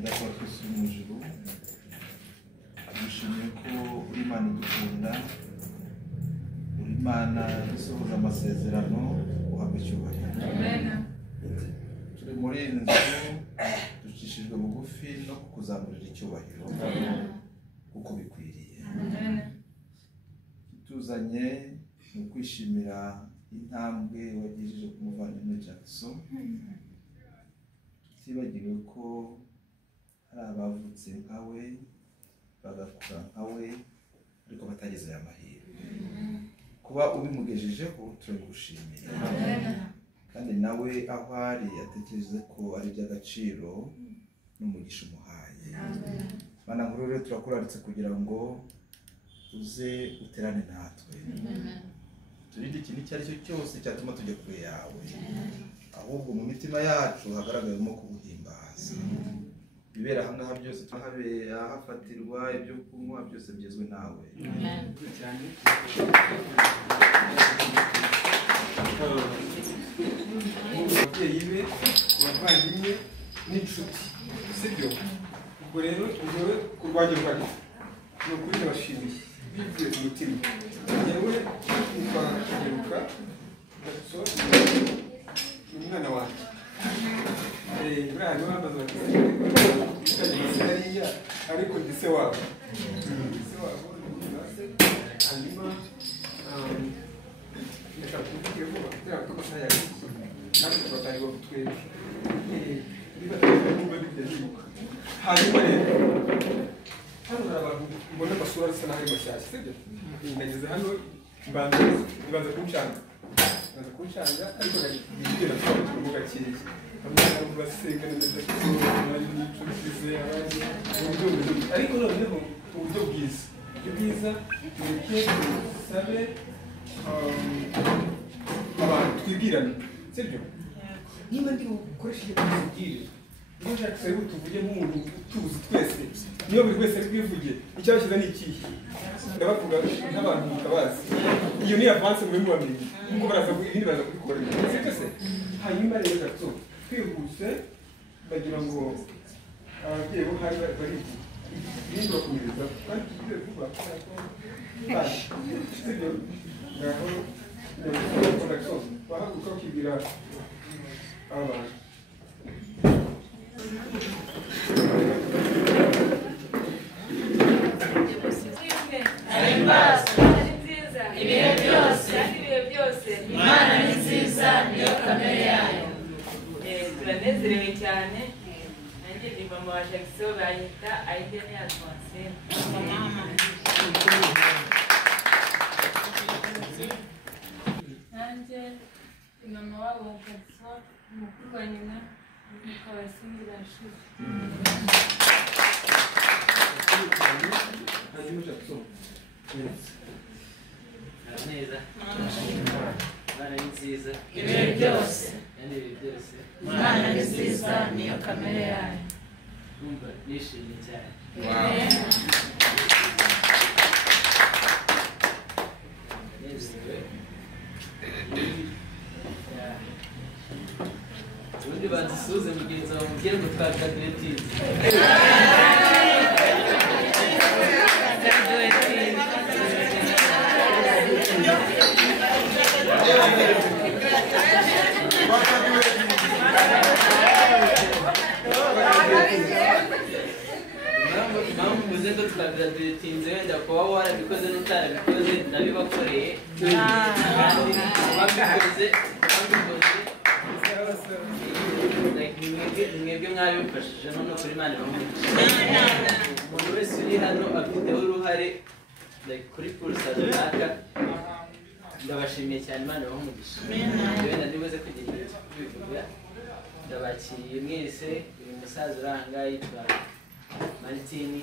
Ndakora twese mu ijuru dushimiye ko uri Imana idukunda, uri Imana isohoza amasezerano, uhabwa icyubahiro. Turi muri iyi nzu ducishijwe bugufi no kukuzamurira icyubahiro kuko bikwiriye. Tuzanye mu kwishimira intambwe wagejeje ku muvandimwe Jackson, tutibagiwe ko hari abavutse nkawe bagakura nkawe ariko batageze aya mahirwe. Kuba ubimugejejeho turagushimiye, kandi nawe aho ari atekereze ko ari iby'agaciro n'umugisha umuhaye. Mana nkuru rero turakuraritse kugira ngo uze uterane natwe, turinde ikintu icyo ari cyo cyose cyatuma tujya kure yawe, ahubwo mu mitima yacu hagaragayemo kuguhimbaza. Ibera ahangaha byose tuhahabera, hafatirwa ibyo kunywa byose bigezwe nawe. Ababyeyi be, abavandimwe n'inshuti, sibyo? Ubwo rero njyewe ku rwanjye rwari ni ukuri ndabashimiye bivuye ku mutima. Njyewe nitwa Kigeruka Jackson, ni umwana wanjye. Buriya niwe wambaza bati hariya ariko ndi se wabo. Se wabo ni se, hanyuma ndashaka kuvuga vuba kugira ngo tutayari natwe tubatari bo twebwe. Niba twumva bigezweho. Hanyuma rero hano hari abantu mbona amasura asa n'aho ari mashyashya, sibyo? Nageze hano mbanza kuncanga ariko nagenda mu gakeya. Bamwe basenga neza ko bari n'icucize abandi ariko noneho uburyo bwiza. Ubwiza ni sabe abantu twibwirana, sibyo? Niba ndi gukoresha ibyo niba ushaka ko tuvuge nk'umuntu tuzi twese, niyo buri wese ari kwivuge icyo bashyize ni ikihe? Ndabavuga nk'abantu mutabazi, iyo ni avance muri mubamenye kuko baraza ibindi baza kubikora, sibyo se? Hanyuma rero gato twihuse bagira ngo ababyeyi bo hari bari ibindi bakomereza kandi tugiye vuba sibyo? Ngaho wahaguruka ukibwira abantu. Ibihe byose Imana ni nziza, niyo kamere yayo. Turanezerewe cyane. Nanjye ndi mama wa Jackson, banyita Aidene Atmosphere. Nanjye mama wabo wa Jackson, umukuru wa nyina Mukabasini Rashid. Neza. Imana ni nziza. Ibihe byose Imana ni nziza, niyo kamere yayo. Numva nishimye cyane. Ubundi badusuze mugenzi wawe mubwire ngo twakaduhetinze. Impamvu muze ko twakaduhetinze wenda kuba warabikoze n'utarabikoze nabibakoreye kandi wabikoze mwebwe mwabifashije none kuri Imana bamugisha. Umuntu wese uri hano afiteho uruhare kuri pulsa runaka, ndabashimiye cyane, Imana bamugisha. Wenda ndibuze kugira igihe cyo kubivuga. Ndabakiriye mwese, uyu musaza uranga yitwa Martini.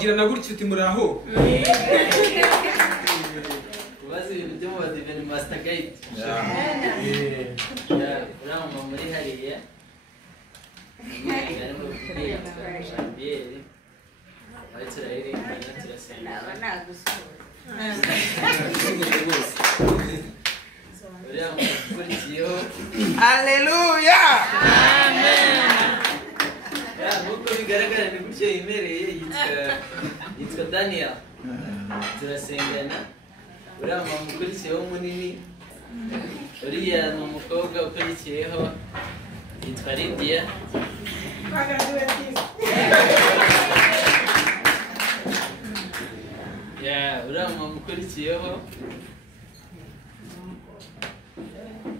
Gira na gutyo uti muraho. Ubaze ibintu byo mu badiveni master guide. urangwa muri hariya arimo kubwira Jean-Pierre aho turaririmbana turasenga uriya mukurikiyeho Haleluya! amen nkuko bigaragara ni gutyo yimereye yitwa Daniel turasengana uriya mukurikiyeho munini uriya ni umukobwa ukurikiyeho yitwa Lydia uriya mukurikiyeho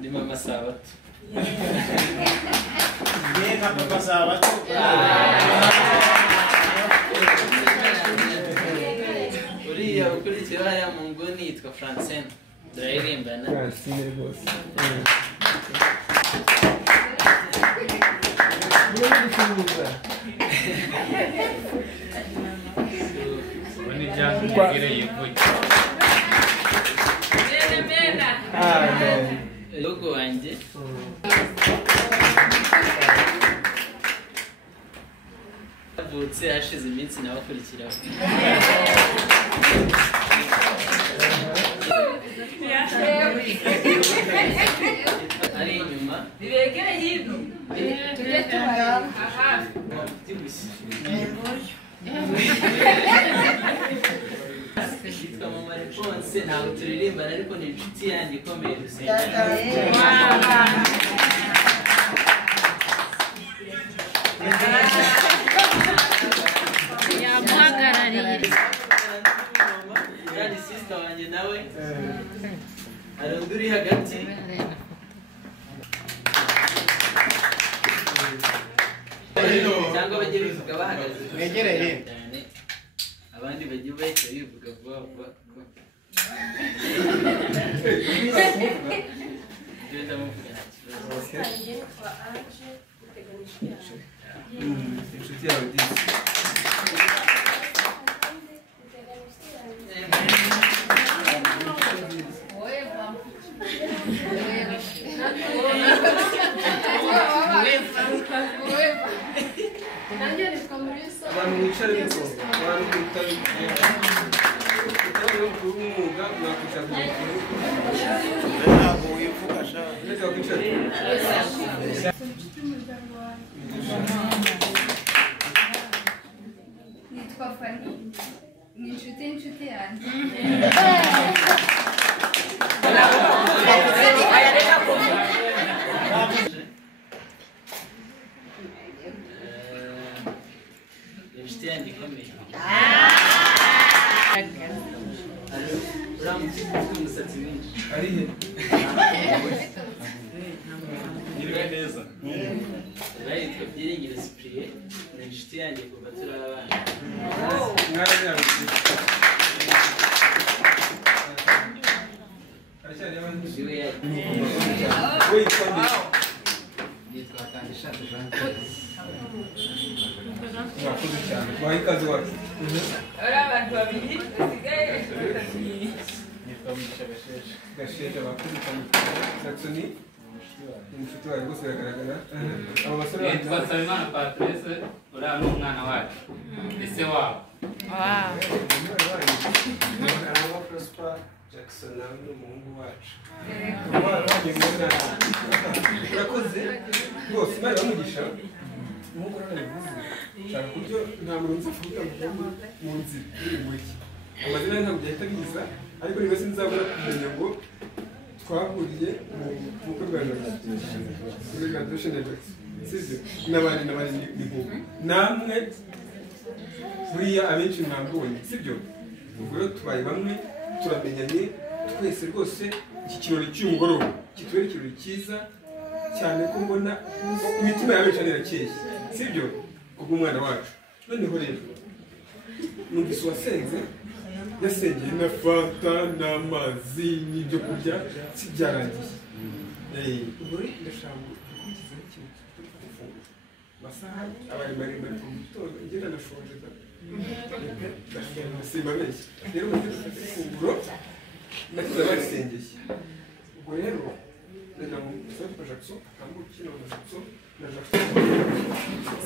ni mama Sabato Papa Sabato. uriya ukurikiyeho hariya mu nguni yitwa Francine turaririmbana logo wanjye avutse hashize iminsi nawe akurikiraho ari inyuma Nibegere hino. Tujye tubareba. yitwa mama Alphonse ntabwo turirimbana ariko ni inshuti yanjye ikomeye dusengana Yamuhagarariye. kandi sister wanjye nawe hari undi uri hagati cyangwa bajye bivuga bahagaze Mwegereye. cyane abandi bajye bahita bivuga vuba vuba ko ibyo ndamuvuga nta kibazo inshuti yawe disi abantu mwicare ariko abantu utari umwuga mwakwicara Ntabwo wivuga sha. reka kwicare Nitwa Fanny. Ni inshuti yanjye. inshuti yanjye ikomeye uramutse ufite umusatsi mwinshi ari he Niriwe neza. bayitwa Byiringiro Cyprien ni inshuti yanjye kuva turi abana aracyari abandi niwe we yitwa nde yitwa Kandishaka Jean mwakoze cyane waha ikaze wacu Ora abantu babiri basigaye Nitwa Mugisha Gasheshe. gasheje abakoze cyane Saxony inshuti wawe rwose biragaragara abo basore Yitwa bandi Nsabimana Patrice uriya ni umwana wacu ni se wabo arangwa Prosper Jackson nawe ni umuhungu wacu urakoze rwose imana bamugisha nk'uko narabivuze nshaka kuryo nta muntu nzi kuvuga ngo mu nzira iri muri iki amazina ye ntabwo yahita biza ariko ni wese nzabura kumenya ngo twahuriye mu bukwe bwa muri graduation event sibyo n'abandi ni nk'uko namwe buriya abenshi mwambonye sibyo ubwo rero tubaye bamwe turamenyanye twese rwose iki kirori cy'umugoroba kitubera ikirori cyiza cyane ko mbona imitima yawe cyane irakeye sibyo kubw'umwana wacu noneho rero numvise uwasenze yasengeye na fanta n'amazi n'ibyo kurya si byarangiye ubwo rero ndashaka gukurikizaho ikintu cyo gufungura amasaha abaye maremare mu gitondo ngenda ndashonje simbabeshya rero mu gihe dufata ifunguro nakiza barisengeye ubwo rero na Saint Jackson, kama kile na Jackson, na Jackson.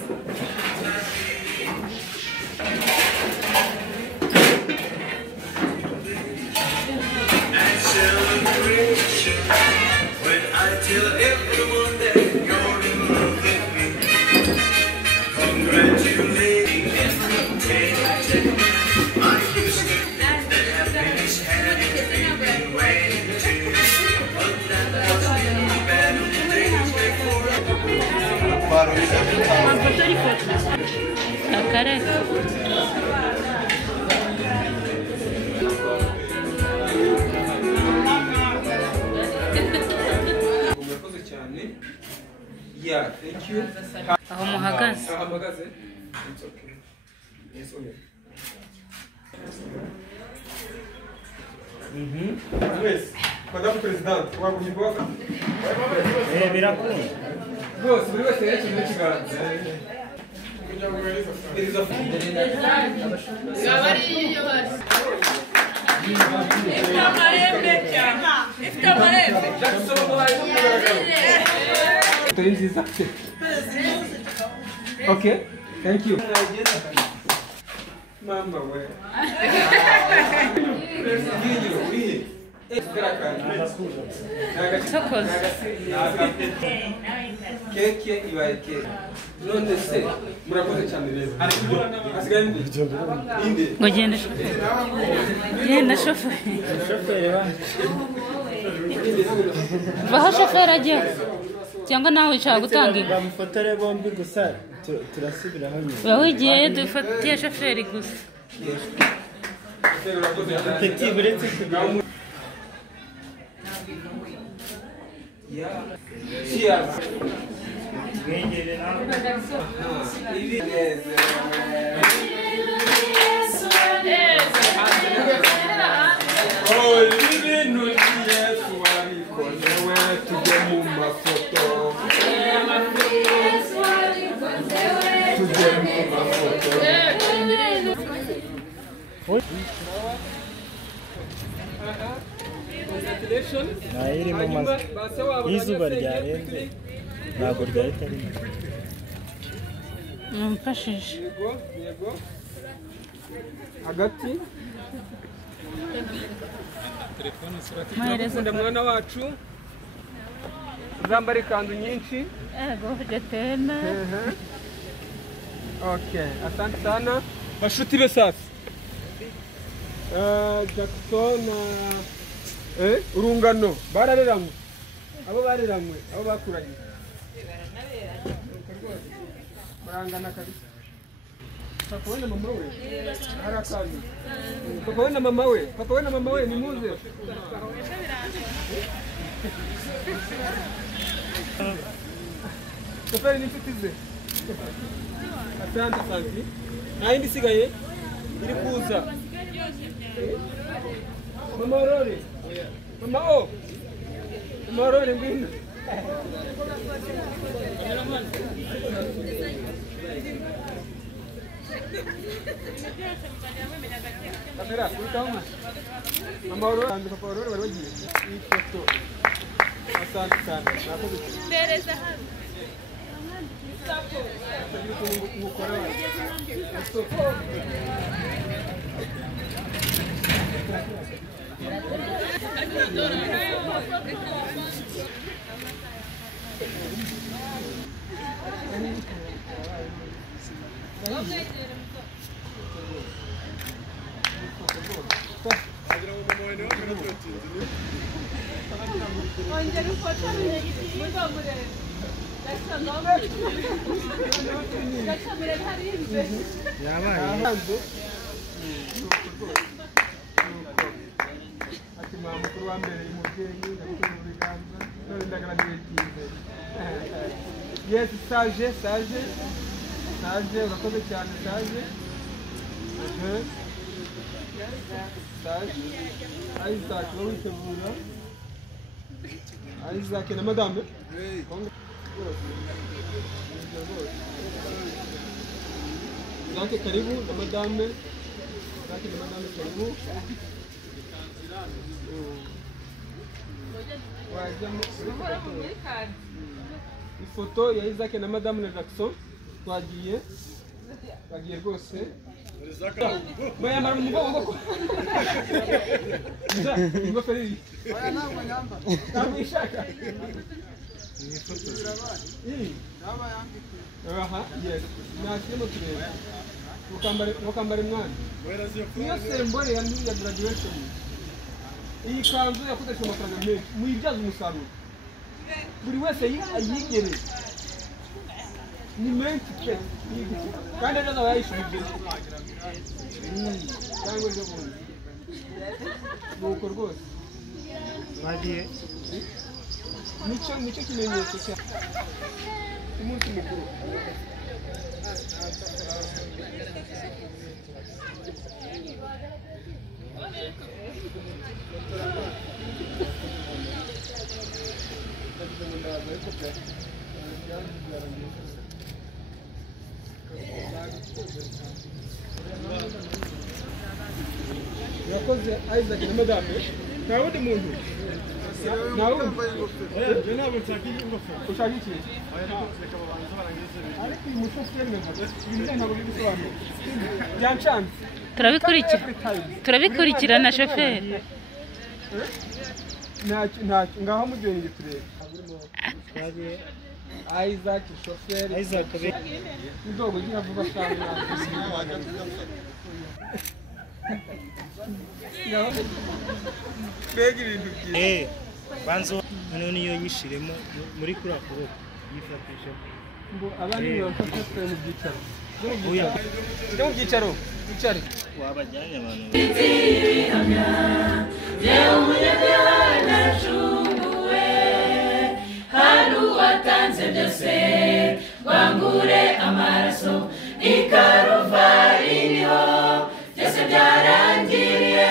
When I tell everyone that you're in love with me, congratulating me, I used to think that happiness had been waiting to, but that was in better days before. Murakoze cyane. Yeah, thank you. aho muhagaze Ahagaze. It's okay. Yes, okay. Yes. Madame Presidente, wakunyibwa. birakunda Rwose buri wese yakinze ikiganza. Iriza Okay, thank you. Mama we. Keke ibaye keke. None se murakoze cyane rero. Asigaye inde. ngo genda shoferi baho shoferi ajye cyangwa nawe wicara gutanga inka bamufotore bombi gusa turasubiraho nyuma wowe ugiye dufatiye shoferi gusa peti buretse Cheers. mwegere nawe Oh, ibintu Yesu wabikozewe tujye mu mafoto. Tujye mu mafoto. Congratulations. nayirimo maze izuba ryarenze ntabwo ryahita rimwe mumfashije Yego, yego. Hagati. muhereza Kunda mwana wacu. Uzambara ikanzu nyinshi. ego jetena Okay, asante sana. Bashuti be sasa. Jackson urungano barareranywe. Abo bareranywe, abo bakuranye. Barangana kabisa. Papa we na mama we. Harakani. Papa we na mama we. Papa we na mama we ni muze. Safari ni inshuti ze. Asante asante. Nta yindi isigaye iri kuza. Mama Aurore. Mama O. Mama Aurore ngwino. Kamera, kuritaho. Mama Aurore kandi Papa Aurore bari bagiye. Iyi foto. Asante sana. Nakoze. Mbereza hano. Ongera ufotorere muzamurebe. Gacamire harimbe. Ati mama mukuru wa mbere umubyeyi ndakuru mu biganza none ndagaraduwetinze. Yes, sage urakoze cyane sage. Sage Isaac wowe witegura. Isaac na madame. Zake karibu na madame. Zake na madame karibu. ifoto ya Isaac na Madame Jackson bagiye rwose bayamara mu mugongo ingofero iri ntabwo ishaka aha yes nakirimo tureba mukambare mwana niyo sembole ya graduation iyi kanzu yakoresheje amafaranga menshi muyibyaza umusaruro buri wese ayigere ni menshi pe kandi ejo azaba yayishubije cyangwa ejo bundi nuko rwose bagiye nicyo kimenyetso cya umunsi mukuru yakoze Isaac na Madame nta wundi muntu ushaka iki ariko uyu mushoferi ntabwo biri gusobanura byancanze turabikurikirana shoferi ngaho mujyanye turebe Isaac shoferi ndogo gira vuba cyane mbega ibintu byiza banzo none niyo nyishiremo muri kuri akoro yifatisha ngo abandi bafata mu byicaro mu byicaro bicare wabajyanye abantu leo munyabyaha shunguwe hanu watanze byose wangure amaraso ikaruvari niho byose byarangiriye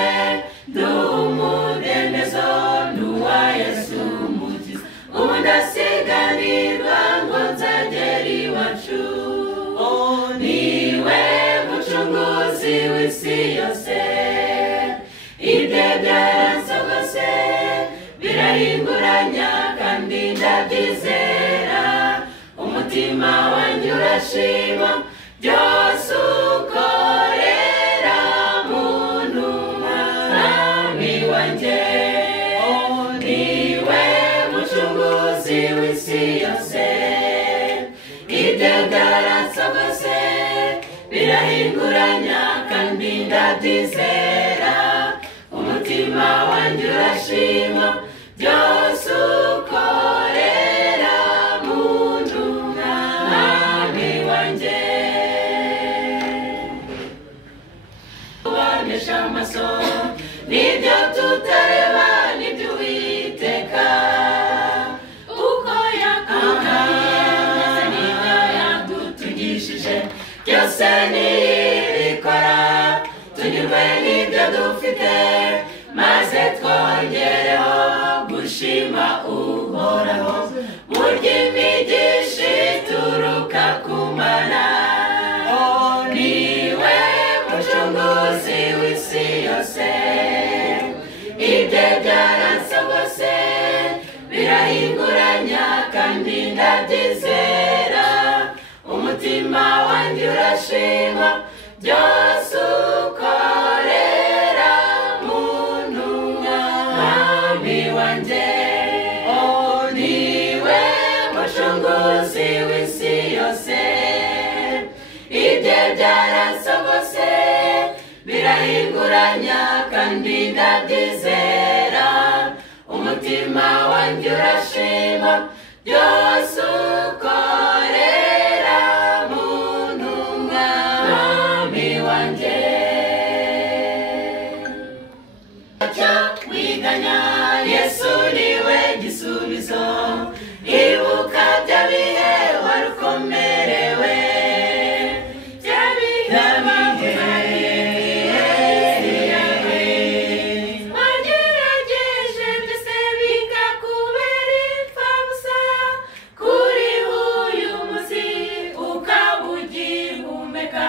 ndumudendezo nuwa Yesu mukiza ubu ndasiganirwa ngo nzagere iwacu niwe mucunguzi w'isi yose ibye byaransogose birahinguranya kandi ndabyizera umutima wanjye urashima byose ukorera muntu mwami wanjye niwe mucunguzi w'isi yose ibye byaransogose birahinguranya kandi ndabyizera umutima wanjye urashima byose ukorera muntu mwami wanjye ubamesha amaso nibyo tutareba nibyo Uwiteka uko yakubwiye ndetse n'ibyo yadutungishije byose nibikora tunyurwe n'ibyo dufite maze twongereho gushima uhoraho burya imigisha ituruka ku Mana niwe mucunguzi w'isi yose ibye byaransogose birahinguranya kandi ndabyizera umutima wanjye urashima byose ukorera muntu mwami wanjye niwe mucunguzi w'isi yose ibye byaransogose birahinguranya kandi ndabyizera umutima wanjye urashima byose ukorera muntu mwami wanjye wiganya Yesu niwe gisubizo ibuka bya bihe warukomerewe bya bihe wagerageje byose bikakubera impfabusa kuri uyu munsi ukaba ugihumeka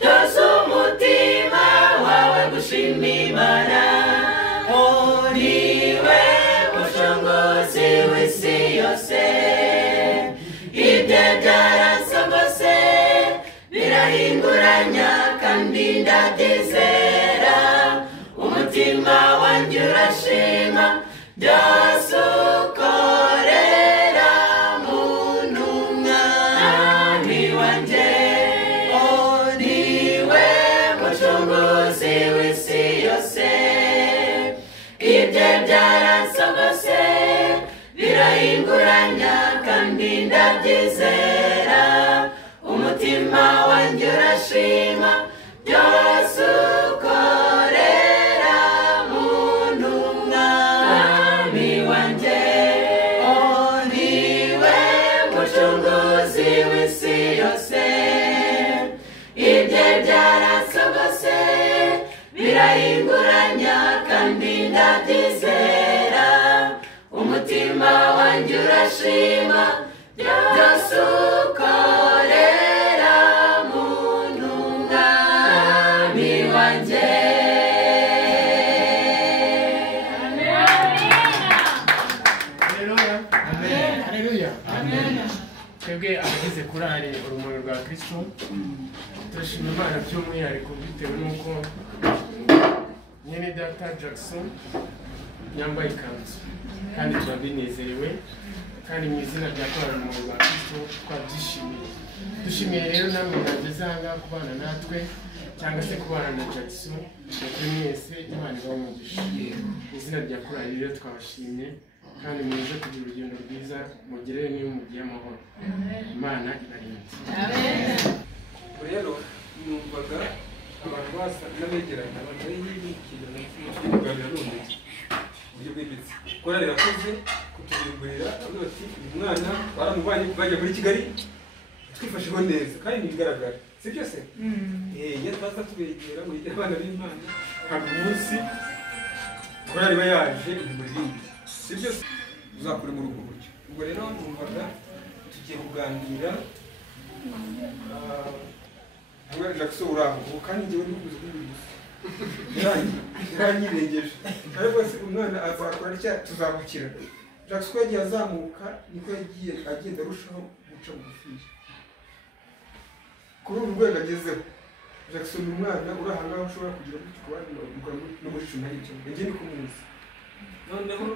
toza umutima wawe gushima Imana niwe mucunguzi birahinguranya kandi ndabyizera umutima wanjye urashima byose ukorera muntu mwami wanjye niwe mucunguzi w'isi yose ibye byaransogose birahinguranya kandi ndabyizera umutima wanjye urashima byose ukorera muntu mwami wanjye niwe mucunguzi w'isi yose ibye byaransogose birahinguranya kandi ndabyizera umutima wanjye urashima byose ukorera muntu mwami wanjye. Haleluya. Twebwe abagize korali urumuri rwa Kristo turashima Imana by'umwihariko bitewe n'uko nyene data Jackson yambaye ikanzu kandi turabinezerewe kandi mu izina rya korali urumuri rwa Kristo twabyishimiye. Dushimiye rero namwe mwageze aha ngaha kubana natwe cyangwa se kubana na Jackson kuri mwese Imana ibahe umugisha. Mu izina rya korali rero twabashimye kandi muze kugira urugendo rwiza mugere niyo mugiye amahoro. Imana ibarinde. Rero numvaga abantu basa n'abegeranye abantu bari yibikira n'umuganira n'undi uburyo bw'imitsi korali yakoze kutuyungurira avuga ati uyu mwana baramubanye bajya muri Kigali twifasheho neza kandi ntibigaragara si byose iyo twaza tubegera mu gihe abana b'Imana ntabwo umunsi korali iba yaje iri muri rindi si byose uzakure muri ubwo buryo. Ubwo rero numvaga tugiye kuganira hamwe Jackson uraho kandi njyewe n'ubuze bw'ibiguzi yaranyirengeje ariko se umwana azakora cya tuzabukira. Jackson yagiye azamuka niko yagiye agenda arushaho guca bugufi kuri uru rwego agezeho. Jackson ni umwana uri aha ngaho ushobora kugira gutyo no muri cumi n'icyo njye ni kumuzi noneho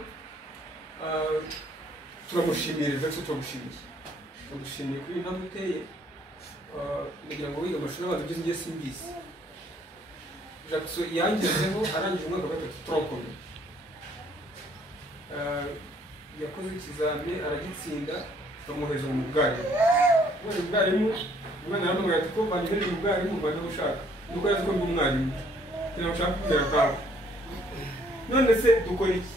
turamushimira Jackson turamushimiye kuri intambwe uteye kugira ngo wiga amashuri abanza ugeze ngiye simbizi. Jackson yangezeho arangije umwaka wa 3 tronkome yakoze ikizami aragitsinda bamuheza mu bwarimu umwana yaramubwira ati ko banyemereye mu bwarimu mbana ushaka nuko yazi ko ndi umwarimu kugira ngo ushaka kumera kawe none se dukora iki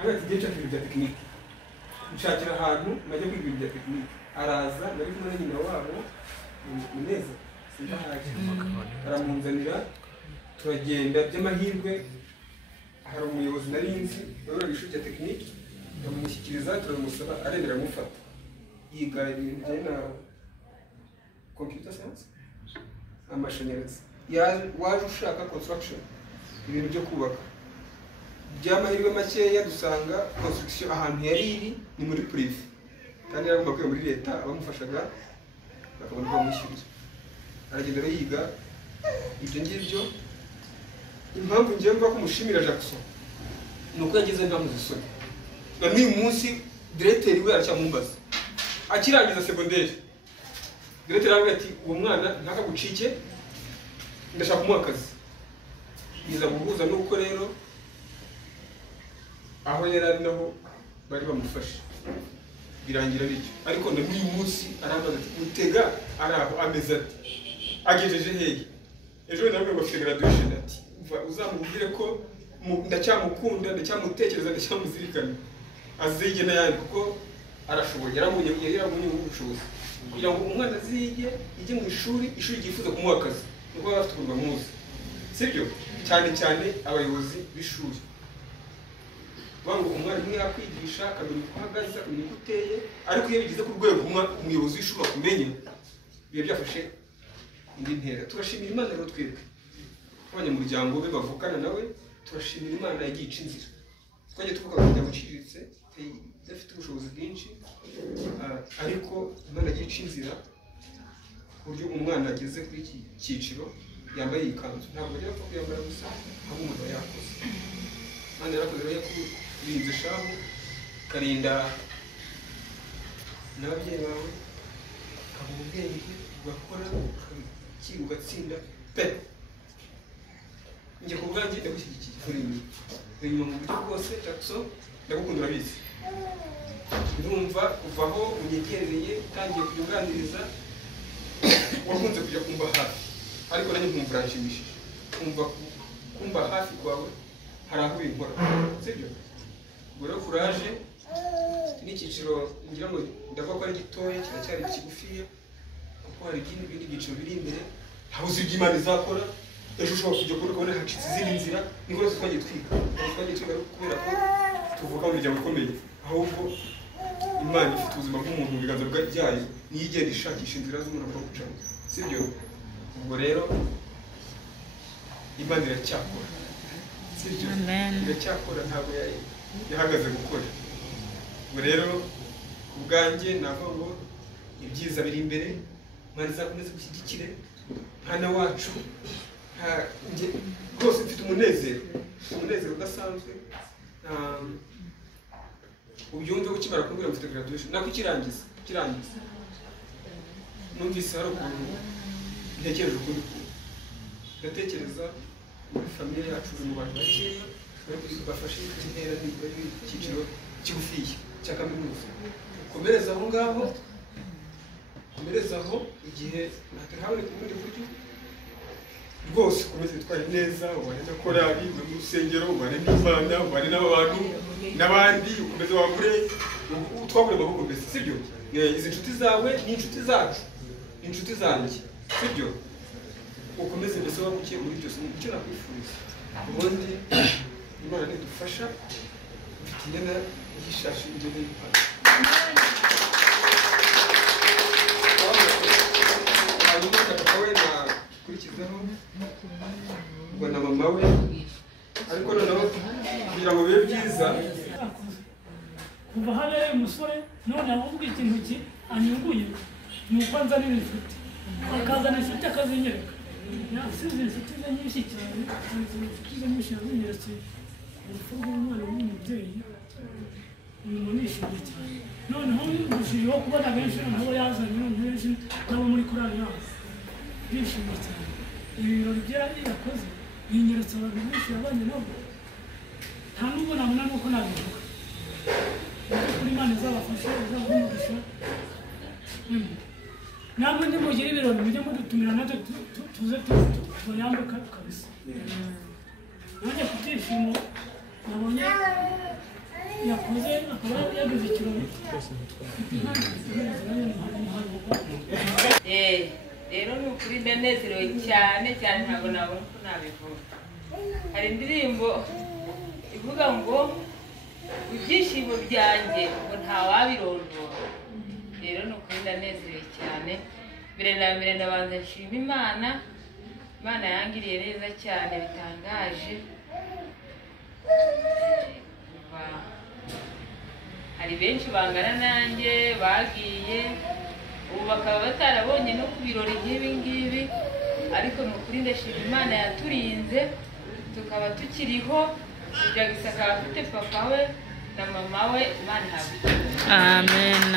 agati gice cy'ibintu bya tekinike nshakira ahantu najya kwiga ibintu bya tekinike araza nari kumwe na nyina wabo neza sindahaje aramunzanira turagenda by'amahirwe hari umuyobozi narinzi wari ishuri rya tekinike ndamushyikiriza turamusaba aremera mufata yiga ibintu bijyanye na computer science amashanyarazi waje ushaka construction ibintu byo kubaka by'amahirwe makeya dusanga construction ahantu yari iri ni muri prive kandi yaragomba kwiga muri leta abamufashaga bakabona ko bamwishyurira aragenda rero yiga ibyo ngibyo. Impamvu ngiye mvuga ko mushimira Jackson ni uko yagize ntamuzi isoni na n'uyu munsi directeur we aracyamumbaza akirangiza secondaire directeur aravuga ati uwo mwana ntakagucike ndashaka kumuha akazi yiza guhuza nuko rero aho yari ari naho bari bamufashe birangira bityo ariko na n'uyu munsi arambaza ati utega araho ameze ati agejeje hehe ejo nawe bafite graduation ati uzamubwire ko ndacyamukunda ndacyamutekereza ndacyamuzirikana azige n'ayandi kuko arashoboye yaramunye ubushobozi kugira ngo umwana azige ijye mu ishuri ryifuza kumuha akazi nuko baba bafite ukuntu bamuzi sibyo cyane cyane abayobozi b'ishuri bango umwarimu yakwigisha akamenya uko uhagaze akamenya uko uteye ariko iyo bigeze ku rwego umuyobozi w'ishuri akumenye biba byafashe indi ntera. Turashimira Imana rero twebwe abanyamuryango be bavukana nawe turashimira Imana yagiye ica inzira twajya tuvuga ko kujya guciriritse idafite ubushobozi bwinshi ariko Imana yagiye ica inzira ku buryo umwana ageze kuri iki cyiciro yambaye iyi kanzu ntabwo yari apfa kuyambara gusa ahubwo umuntu yakoze Imana yarakoze rero kurinze shahu karinda n'ababyeyi bawe kaguha ubwenge ugakora ugatsinda pe njye ku bwanjye ndagushyigikiye kuri ibi inyuma mu buryo bwose Jackson ndagukunda urabizi ndumva kuva aho unyegereye utangiye kujya uganiriza wakunze kujya kumva hafi ariko nanjye nkumva uranshimishije kumva hafi kwawe hari aho binkora sibyo ubwo rero kuraje n'icyiciro ngira ngo ndavuga ko ari gitoya kiracyari kigufiya kuko hari ibindi byiciro biri imbere ntawe uzi ibyo Imana izakora ejo ushobora kujya kubona hacitse izindi nzira niko rwose twagiye twiga kubera ko tuvuka mu miryango ikomeye ahubwo Imana ifite ubuzima bw'umuntu mu biganza byayo niyo igenda ishakisha inzira z'umuntu agomba gucamo sibyo ubwo rero Imana iracyakora sibyo iracyakora ntabwo yahagaze gukora ubwo rero ubwanjye navuga ngo ibyiza biri imbere Imana izakomeze gushyigikire mwana wacu rwose mfite umunezero udasanzwe ubyumve ukimara kumbwira ngo ufite graduation nako ukirangiza numvise hari ukuntu ntekereje ukundi ndatekereza muri famiye yacu mu bantu bakeya bafashe intera n'icyiciro kigufiya cya kaminuza komereza aho ngaho igihe natari haboneka ubundi buryo rwose ukomeze witware neza ubane na korali ube mu rusengero ubane n'Imana ubane n'abantu n'abandi ukomeze wagure twagure amaboko mbese sibyo izi nshuti zawe ni inshuti zacu ni inshuti zanjye sibyo ukomeze mbese wabuke muri byose icyo nakwifuriza ubundi Imana nidufasha mfite inyana y'ishashi ingene y'ipantaro hanyuma papa we nakurikizaho ubwo na mama we ariko noneho kugira ngo bibe byiza kuva habereye umusore none ahubwo ikintu anyunguye ni uko anzanira inshuti akazana inshuti akazinyereka yasize inshuti ze nyinshi cyane inshuti ze nyinshi yazinyeretse urupfu rw'umwana w'umubyeyi umuntu nishimye cyane noneho ndushijeho kubona benshi nabo yazanye benshi nabo muri korali yabo bishimye cyane ibi birori byari yakoze yinyeretse abantu benshi yabanye nabo nta n'ubwo nabona nuko nabivuga kuri Imana izabafasha izabumugisha namwe nimugire ibirori mujye mudutumira natwe tuze tuyambuka kabisa nanjye ku byishimo nabonye yakoze akaba yagize ikirori rero ni ukuri ndanezerewe cyane ntabwo nabona uko nabivuga hari indirimbo ivuga ngo ibyishimo byanjye ngo ntawabirondora rero ni ukuri ndanezerewe cyane mbere na mbere ndabanza nshima Imana yangiriye neza cyane bitangaje hari benshi bangana nanjye bagiye ubu bakaba batarabonye no ku birori nk'ibi ngibi ariko ni ukuri ndashima Imana yaturinze tukaba tukiriho Jackson akaba afite papa we na mama we Imana ihabwe amen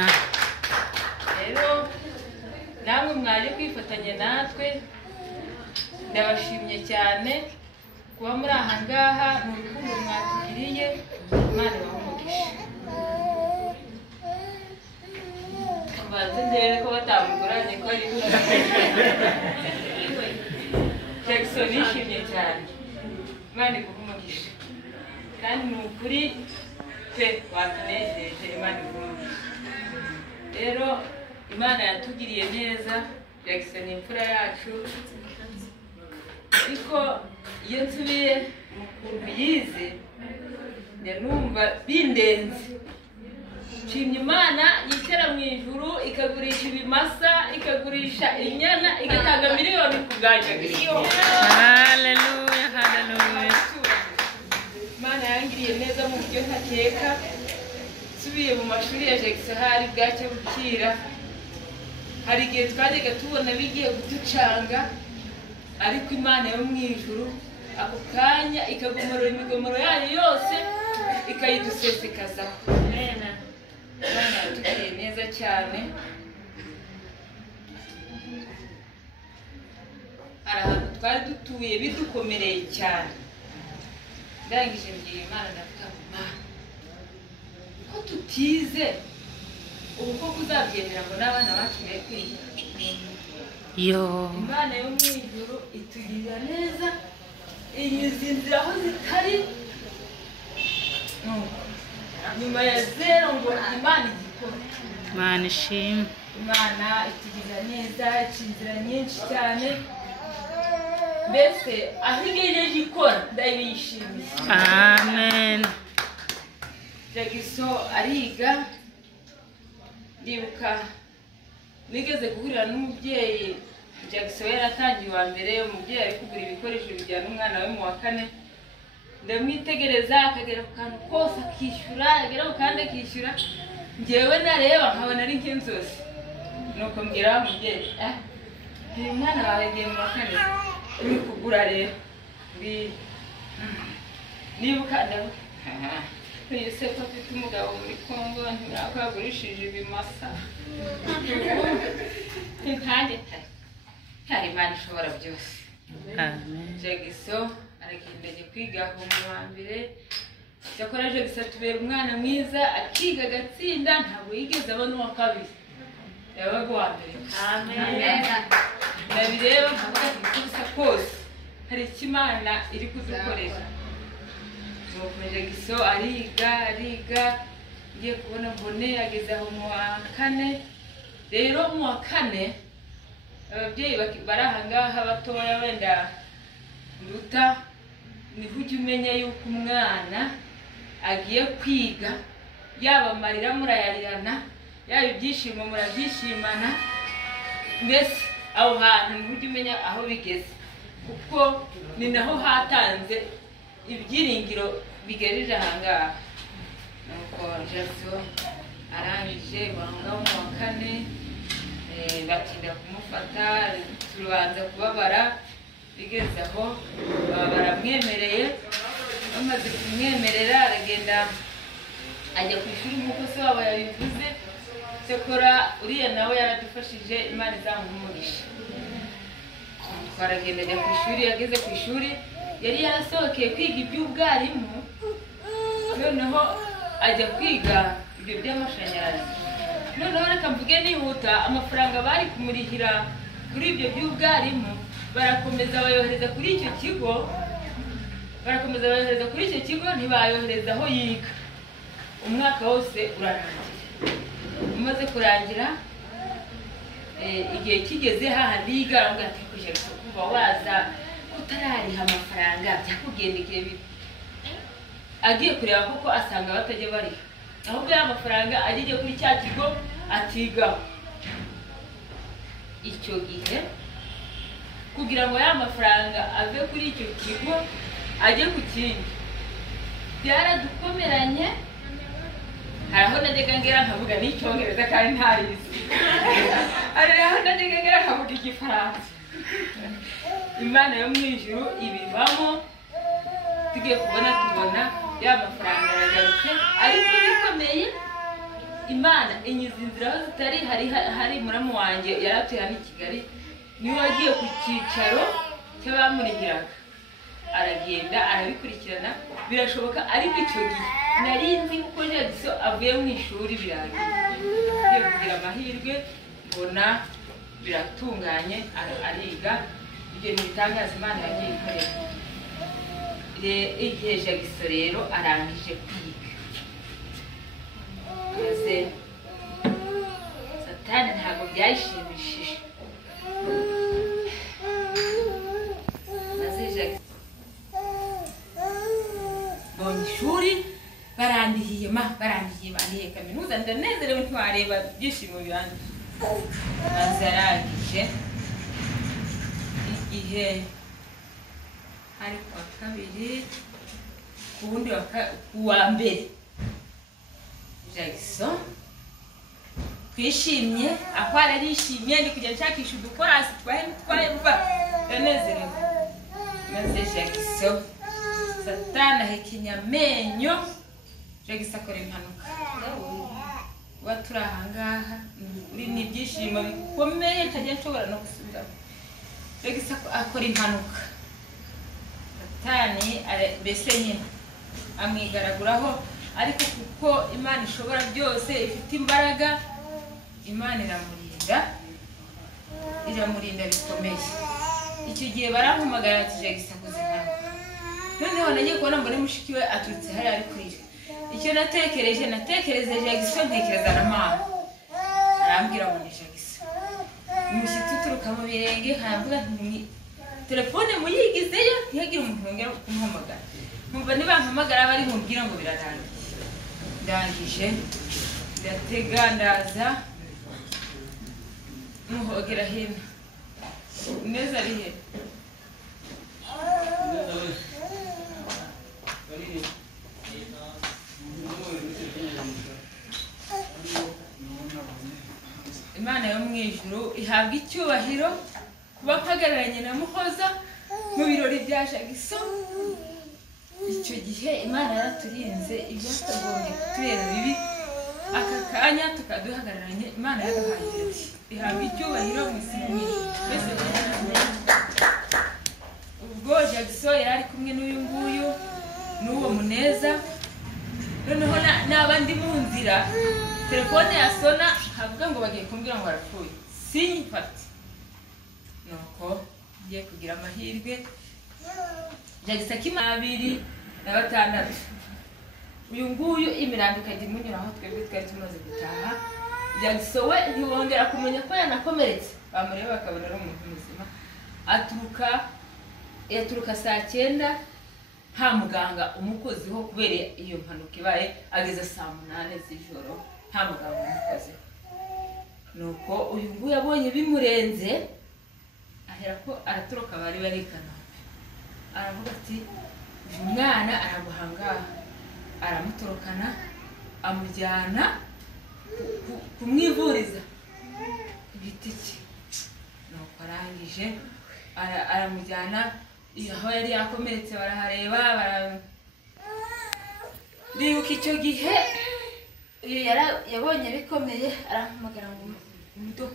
rero namwe mwaje kwifatanya natwe ndabashimye cyane kuba muri aha ngaha ni urukundo mwatugiriye Imana ibahe umugisha baze ndebe ko batamuguranye ko ari Jackson yishimye cyane Imana iguhe umugisha kandi ni ukuri pe watunejeje Imana iguhe umugisha rero Imana yatugiriye neza Jackson imfura yacu ariko iyo nsubiye mu kuntu yize numva bindenze nshimye Imana yicara mu ijuru ikagurisha ibimasa ikagurisha inyana igatanga miliyoni ku bwanjye haleluya haleluya Imana yangiriye neza mu buryo ntakeka nsubiye mu mashuri ya Jackson hari bwacye bukira hari igihe twajyaga tubona bigiye kuducanga ariko Imana yo mu ijuru ako kanya ikagomorora imigomoro yayo yose ikayidusesekazaho. Imana yatugiriye neza cyane. hari ahantu twari dutuye bidukomereye cyane, ndangije mbwira Imana ndavuga ngo Mana ko tutize ubu ko kuzabyemera ngo n'abana bacu be kwiga. Imana yo mu ijuru itugirira neza, inyuza inzira aho zitari, nyuma ya zero ngo Imana igikora. Imana ishimwe. Imana itugirira neza, ica inzira nyinshi cyane, mbese aho igejeje ikora ndayishimiye. Amen. Jagiso ariga, ndibuka nigeze guhurira n'umubyeyi. Jagiso yaratangiye wa mbere, umubyeyi ari kugura ibikoresho bijyana umwana we mu wa 4. Ndamwitegereza akagera ku kantu kose akishyura, agera ku kandi akishyura, njyewe nareba nkabona ari nk'inzozi. Nuko mbwira wa mubyeyi, uyu mwana wawe agiye mu wa 4 uri kugura rero nibuka ndavuga uyu se ko afite umugabo muri Kongo ntabwo yagurishije ibimasa. Nkanjye hari Imana ishobora byose. Jagiso aragenda ajya kwiga aho mu wa mbere, cyakora Jagiso atubera umwana mwiza, akiga agatsinda, ntabwo yigeze abona uwa 2, yabaga uwa mbere. Ndabireba nkavuga ati kusa kose hari Imana iri kudukorera. Nuko Jagiso ariga, ngiye kubona mbone ageze aho mu wa 4. Rero mu wa 4 ababyeyi bari aha ngaha batoya wenda nduta, niho ujya umenya yuko umwana agiye kwiga, yaba amarira murayarirana, yaba ibyishimo murabyishimana, mbese aho hantu niho ujya umenya aho bigeze, kuko ni naho hatanze ibyiringiro bigejeje aha ngaha. Nuko Jagiso arangije bangaho mu wa 4, batinda kumufata, turubanza kubabara, bigeze aho baramwemereye. Bamaze kumwemerera aragenda ajya ku ishuri nk'uko se wabo yabivuze. Cyakora uriya nawe yaradufashije, Imana izamumugisha. Aragenda ajya ku ishuri, yageze ku ishuri yari yarasohokeye kwiga iby'ubwarimu, noneho ajya kwiga ibyo by'amashanyarazi. Noneho reka mvuge nihuta, amafaranga bari kumurihira kuri ibyo by'ubwarimu barakomeza bayohereza kuri icyo kigo, ntibayohereza aho yiga. Umwaka wose urarangira. Umaze kurangira, igihe kigeze hahandi yiga, aramubwira ati kuje kuva waza kutarariha amafaranga byakugendekeye bite? Agiye kureba kuko asanga batajya bariha, ahubwo ya mafaranga agiye kuri cya kigo atigaho. Icyo gihe kugira ngo ya mafaranga ave kuri icyo kigo ajye ku kindi byaradukomeranye. Haraho najyaga ngera nkavuga n'Icyongereza kandi ntarizi, haraho najyaga ngera nkavuga Igifaransa. Imana yo mu ijuru ibivamo, tugiye tubona ya mafaranga aragarutse, ariko bikomeye. Imana inyuza inzira aho zitari. Hari muramu wanjye yaratuye hano i Kigali, niwe wagiye ku cyicaro cy'abamurihiraga, aragenda arabikurikirana birashoboka. Ariko icyo gihe nari nzi uko Jagiso avuye mu ishuri birangiye, ngiye kugira amahirwe mbona biratunganye, ariga. Ibyo ni ibitangaza Imana yagiye ikorera. Igihe Jagiso rero arangije kwiga, maze Satani ntabwo byayishimishije. Maze Jagiso mbonye ishuri barandihiye bandihiye kaminuza, ndanezerewe ntiwareba ibyishimo birangiye. Maze arangije, igihe hari ku wa 2, ku wundi ku wa mbere Jagiso twishimye akwara arishimye ndi kujya nshakisha udukorasi twahemva ndanezerewe maze Jackson Satani ahekenya amenyo Jackson akora impanuka kuba turi ahangaha ni ibyishimo bikomeye ntajya nshobora no gusubiraho Jackson akora impanuka Satani mbese nyine amwigaraguraho ariko kuko Imana ishobora byose ifite imbaraga Imana iramurinda bikomeye icyo gihe barampamagara ati Jackson akoze impanuka noneho nagiye kubona mbone mushiki we aturutse hari ari kurira icyo natekereje Jackson ntekereza na mama arambwira ngo ni Jackson umushyitsi uturuka mu birenge nkavuga nti telefone muyigizeyo ntihagire umuntu wongera kumuhamagara nkumva nibampamagara bari mubwira ngo birarangiye ndangije ndatega ndaza muhogera hino neza ari he Imana yo mu ijuru ihabwa icyubahiro kuba mpagararanye na Muhoza mu birori bya Jackson icyo gihe Imana yaraturinze ibyatagombye kutubera bibi aka kanya tukaduhagararanye Imana yaduhaye ihabwa icyubahiro mu isi mbese ubwo Jackson yari kumwe n'uyu nguyu n'uwo Muneza noneho n'abandi mu nzira telefone yasona havuga ngo bagiye kumbwira ngo arapfuye sinyifate nuko ngiye kugira amahirwe Jackson kimabiri na batandatu uyu nguyu imirambo ikajya imunyuraho twebwe twari tumaze gutaha Jackson we ntibongera kumenya ko yanakomeretse bamureba bakabona ari umuntu muzima yaturuka saa 9 nta muganga umukoziho kubera iyo mpanuka ibaye ageze saa 8 z'ijoro nta muganga umukoziho nuko uyu nguyu yabonye bimurenze ahera ko araturuka bari barikana aravuga ati uyu mwana araguhangaha aramutorokana amujyana kumwivuriza igiti cye nuko arangije aramujyana aho yari yakomeretse barahareba bibuka icyo gihe yabonye bikomeye arahamagara ngo mudo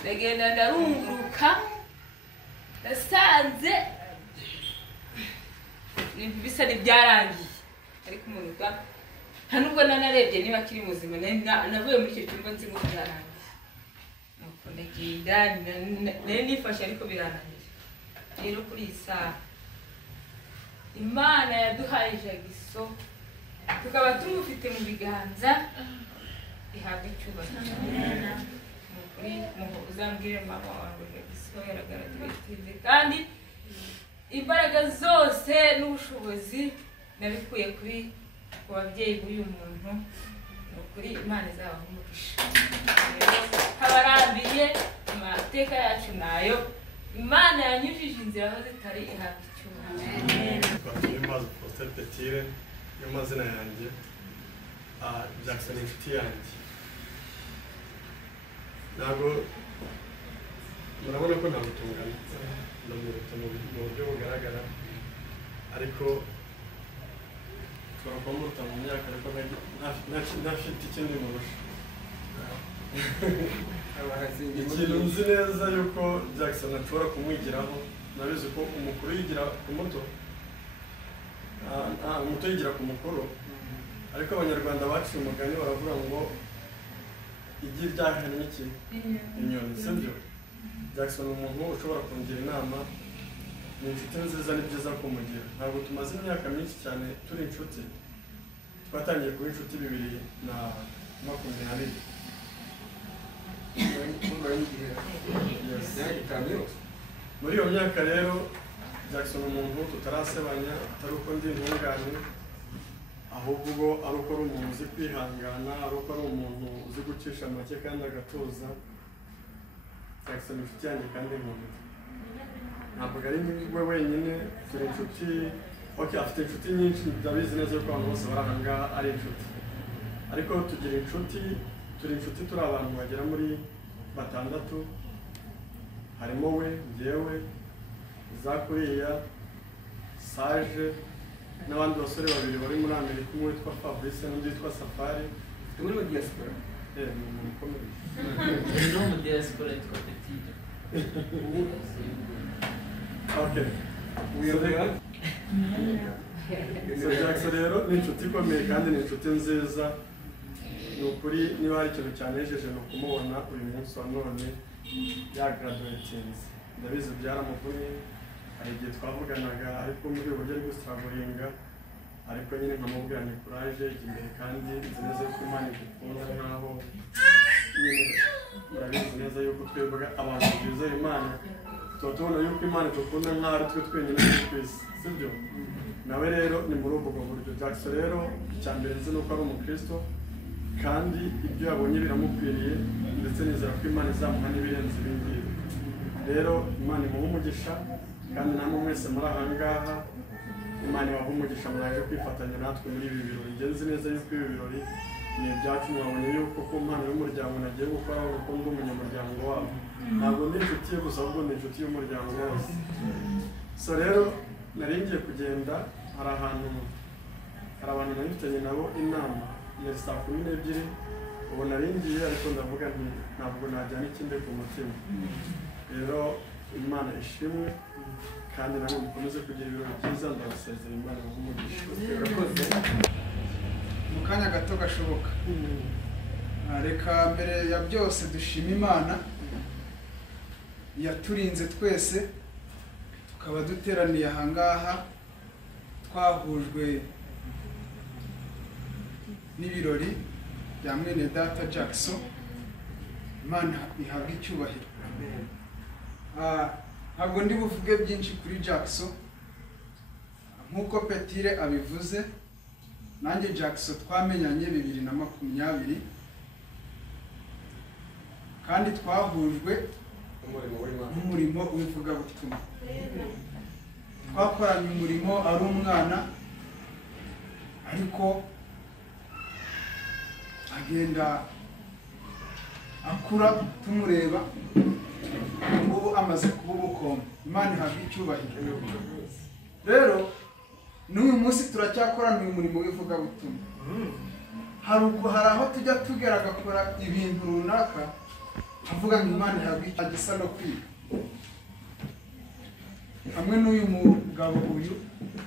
ndagenda ndarunguruka nasanze ibintu bisa n'ibyarangiye ariko umuntu nta nubwo nanarebye niba akiri muzima navuye muri icyo cyumba nzi ngo byarangiye nuko ndagenda nari nifashe ariko birananira rero kuri iyi saha Imana yaduhaye Jackson tukaba tumufite mu biganza ihabwa icyubahiro nukuri uzambwire mama wanjye Jackson yaragaragaye kandi imbaraga zose n'ubushobozi nabikuye kuri babyeyi b'uyu muntu nukuri Imana izabaha umugisha habarambiye amateka yacu nayo Imana yanyujije inzira aho zitari ihabwa icyubahiro Maze Faustin Petire yo mazina yanjye Jackson inshuti yanjye ntabwo murabona ko ntabutungana ndamuruta mu buryo bugaragara ariko twaba muruta mu myaka ariko ntafite ikindi murusha ikintu nzi neza yuko Jackson ashobora kumwigiraho nabizi ko umukuru yigira ku muto umuto yigira ku mukuru ariko abanyarwanda baciye umugani baravuga ngo igi ryahanye iki inyoni sibyo Jackson umuntu ushobora kungira inama ni inshuti nziza ni byiza kumugira ntabwo tumaze imyaka myinshi cyane turi inshuti twatangiye kuba inshuti 2020 muri iyo myaka rero Jackson umuntu tutarasebanya atari uko ndi intungane ahubwo ari uko ari umuntu uzi kwihangana ari uko ari umuntu uzi gucisha make kandi agatuza Jackson inshuti yanjye kandi nkunda ntabwo ari we wenyine turi inshuti afite inshuti nyinshi ndabizi neza yuko abantu bose bari ahangaha ari inshuti ariko tugira inshuti turi inshuti turi abantu bagera muri 6 harimo we njyewe Zakuriya Sage n'abandi basore babiri bari muri Amerika umwe witwa Fabrice n'undi witwa Safari muri mu diaspora ni umuntu ukomeye no mu diaspora yitwa Petit. Okay. So Jackson rero ni inshuti ikomeye kandi ni inshuti nziza. Ni ukuri niba hari ikintu cyanejeje ni ukumubona uyu munsi wa none yagraduatinze. Ndabizi byaramuvuye, hari igihe twavuganaga ariko muri ubu buryo ari gusitaragoringa, ariko nyine nkamubwira ni courage imbere kandi nzi neza ko Imana igukunda nkaho nyine murabizi neza yuko twebwe abantu bizera Imana tuba tubona yuko Imana idukunda nkaho ari twe twenyine ku isi, sibyo? Nawe rero ni muri ubwo buryo. Jackson rero icya mbere nzi nuko ari umukristo kandi ibyo yabonye biramukwiriye ndetse nizera ko Imana izamuha n'ibirenze ibindi. Rero Imana imuha umugisha kandi namwe mwese muri aha ngaha Imana ibaha umugisha mwaje kwifatanya natwe muri ibi birori. Ngenzi neza yuko ibi birori ni ibyacu, mwabonye yuko ku mpano y'umuryango nagiye gukora urukundo umunyamuryango wabo. Ntabwo ndi inshuti ye gusa ahubwo ni inshuti y'umuryango wose. So rero nari ngiye kugenda, hari abantu nabifitanye nabo inama ya saa 12 ubu nari ngiye ariko ndavuga nti ntabwo najyana ikindi ku mutima. Rero Imana ishimwe kandi namwe mukomeze kugira ibirori byiza. Ndabasezera Imana umugisha. Urakoze. Mu kanya gato gashoboka reka mbere ya byose dushima Imana yaturinze twese tukaba duteraniye aha ngaha twahujwe n'ibirori bya mwene data Jackson. Imana ihabwa icyubahiro. Ntabwo ndi buvuge byinshi kuri Jackson nk'uko Petire abivuze. Nanjye Jackson twamenyanye 2020 kandi twahujwe n'umurimo w'ivugabutumwa. Twakoranye umurimo ari umwana ariko agenda akura tumureba, ubu amaze kuba ubukombe. Imana ihabwa icyubahiro. Rero n'uyu munsi turacyakorana uyu murimo w'ivugabutumwa. Hari aho tujya tugera agakora ibintu runaka avuga ngo Imana ihabwa igisa no kwiga. Hamwe n'uyu mugabo uyu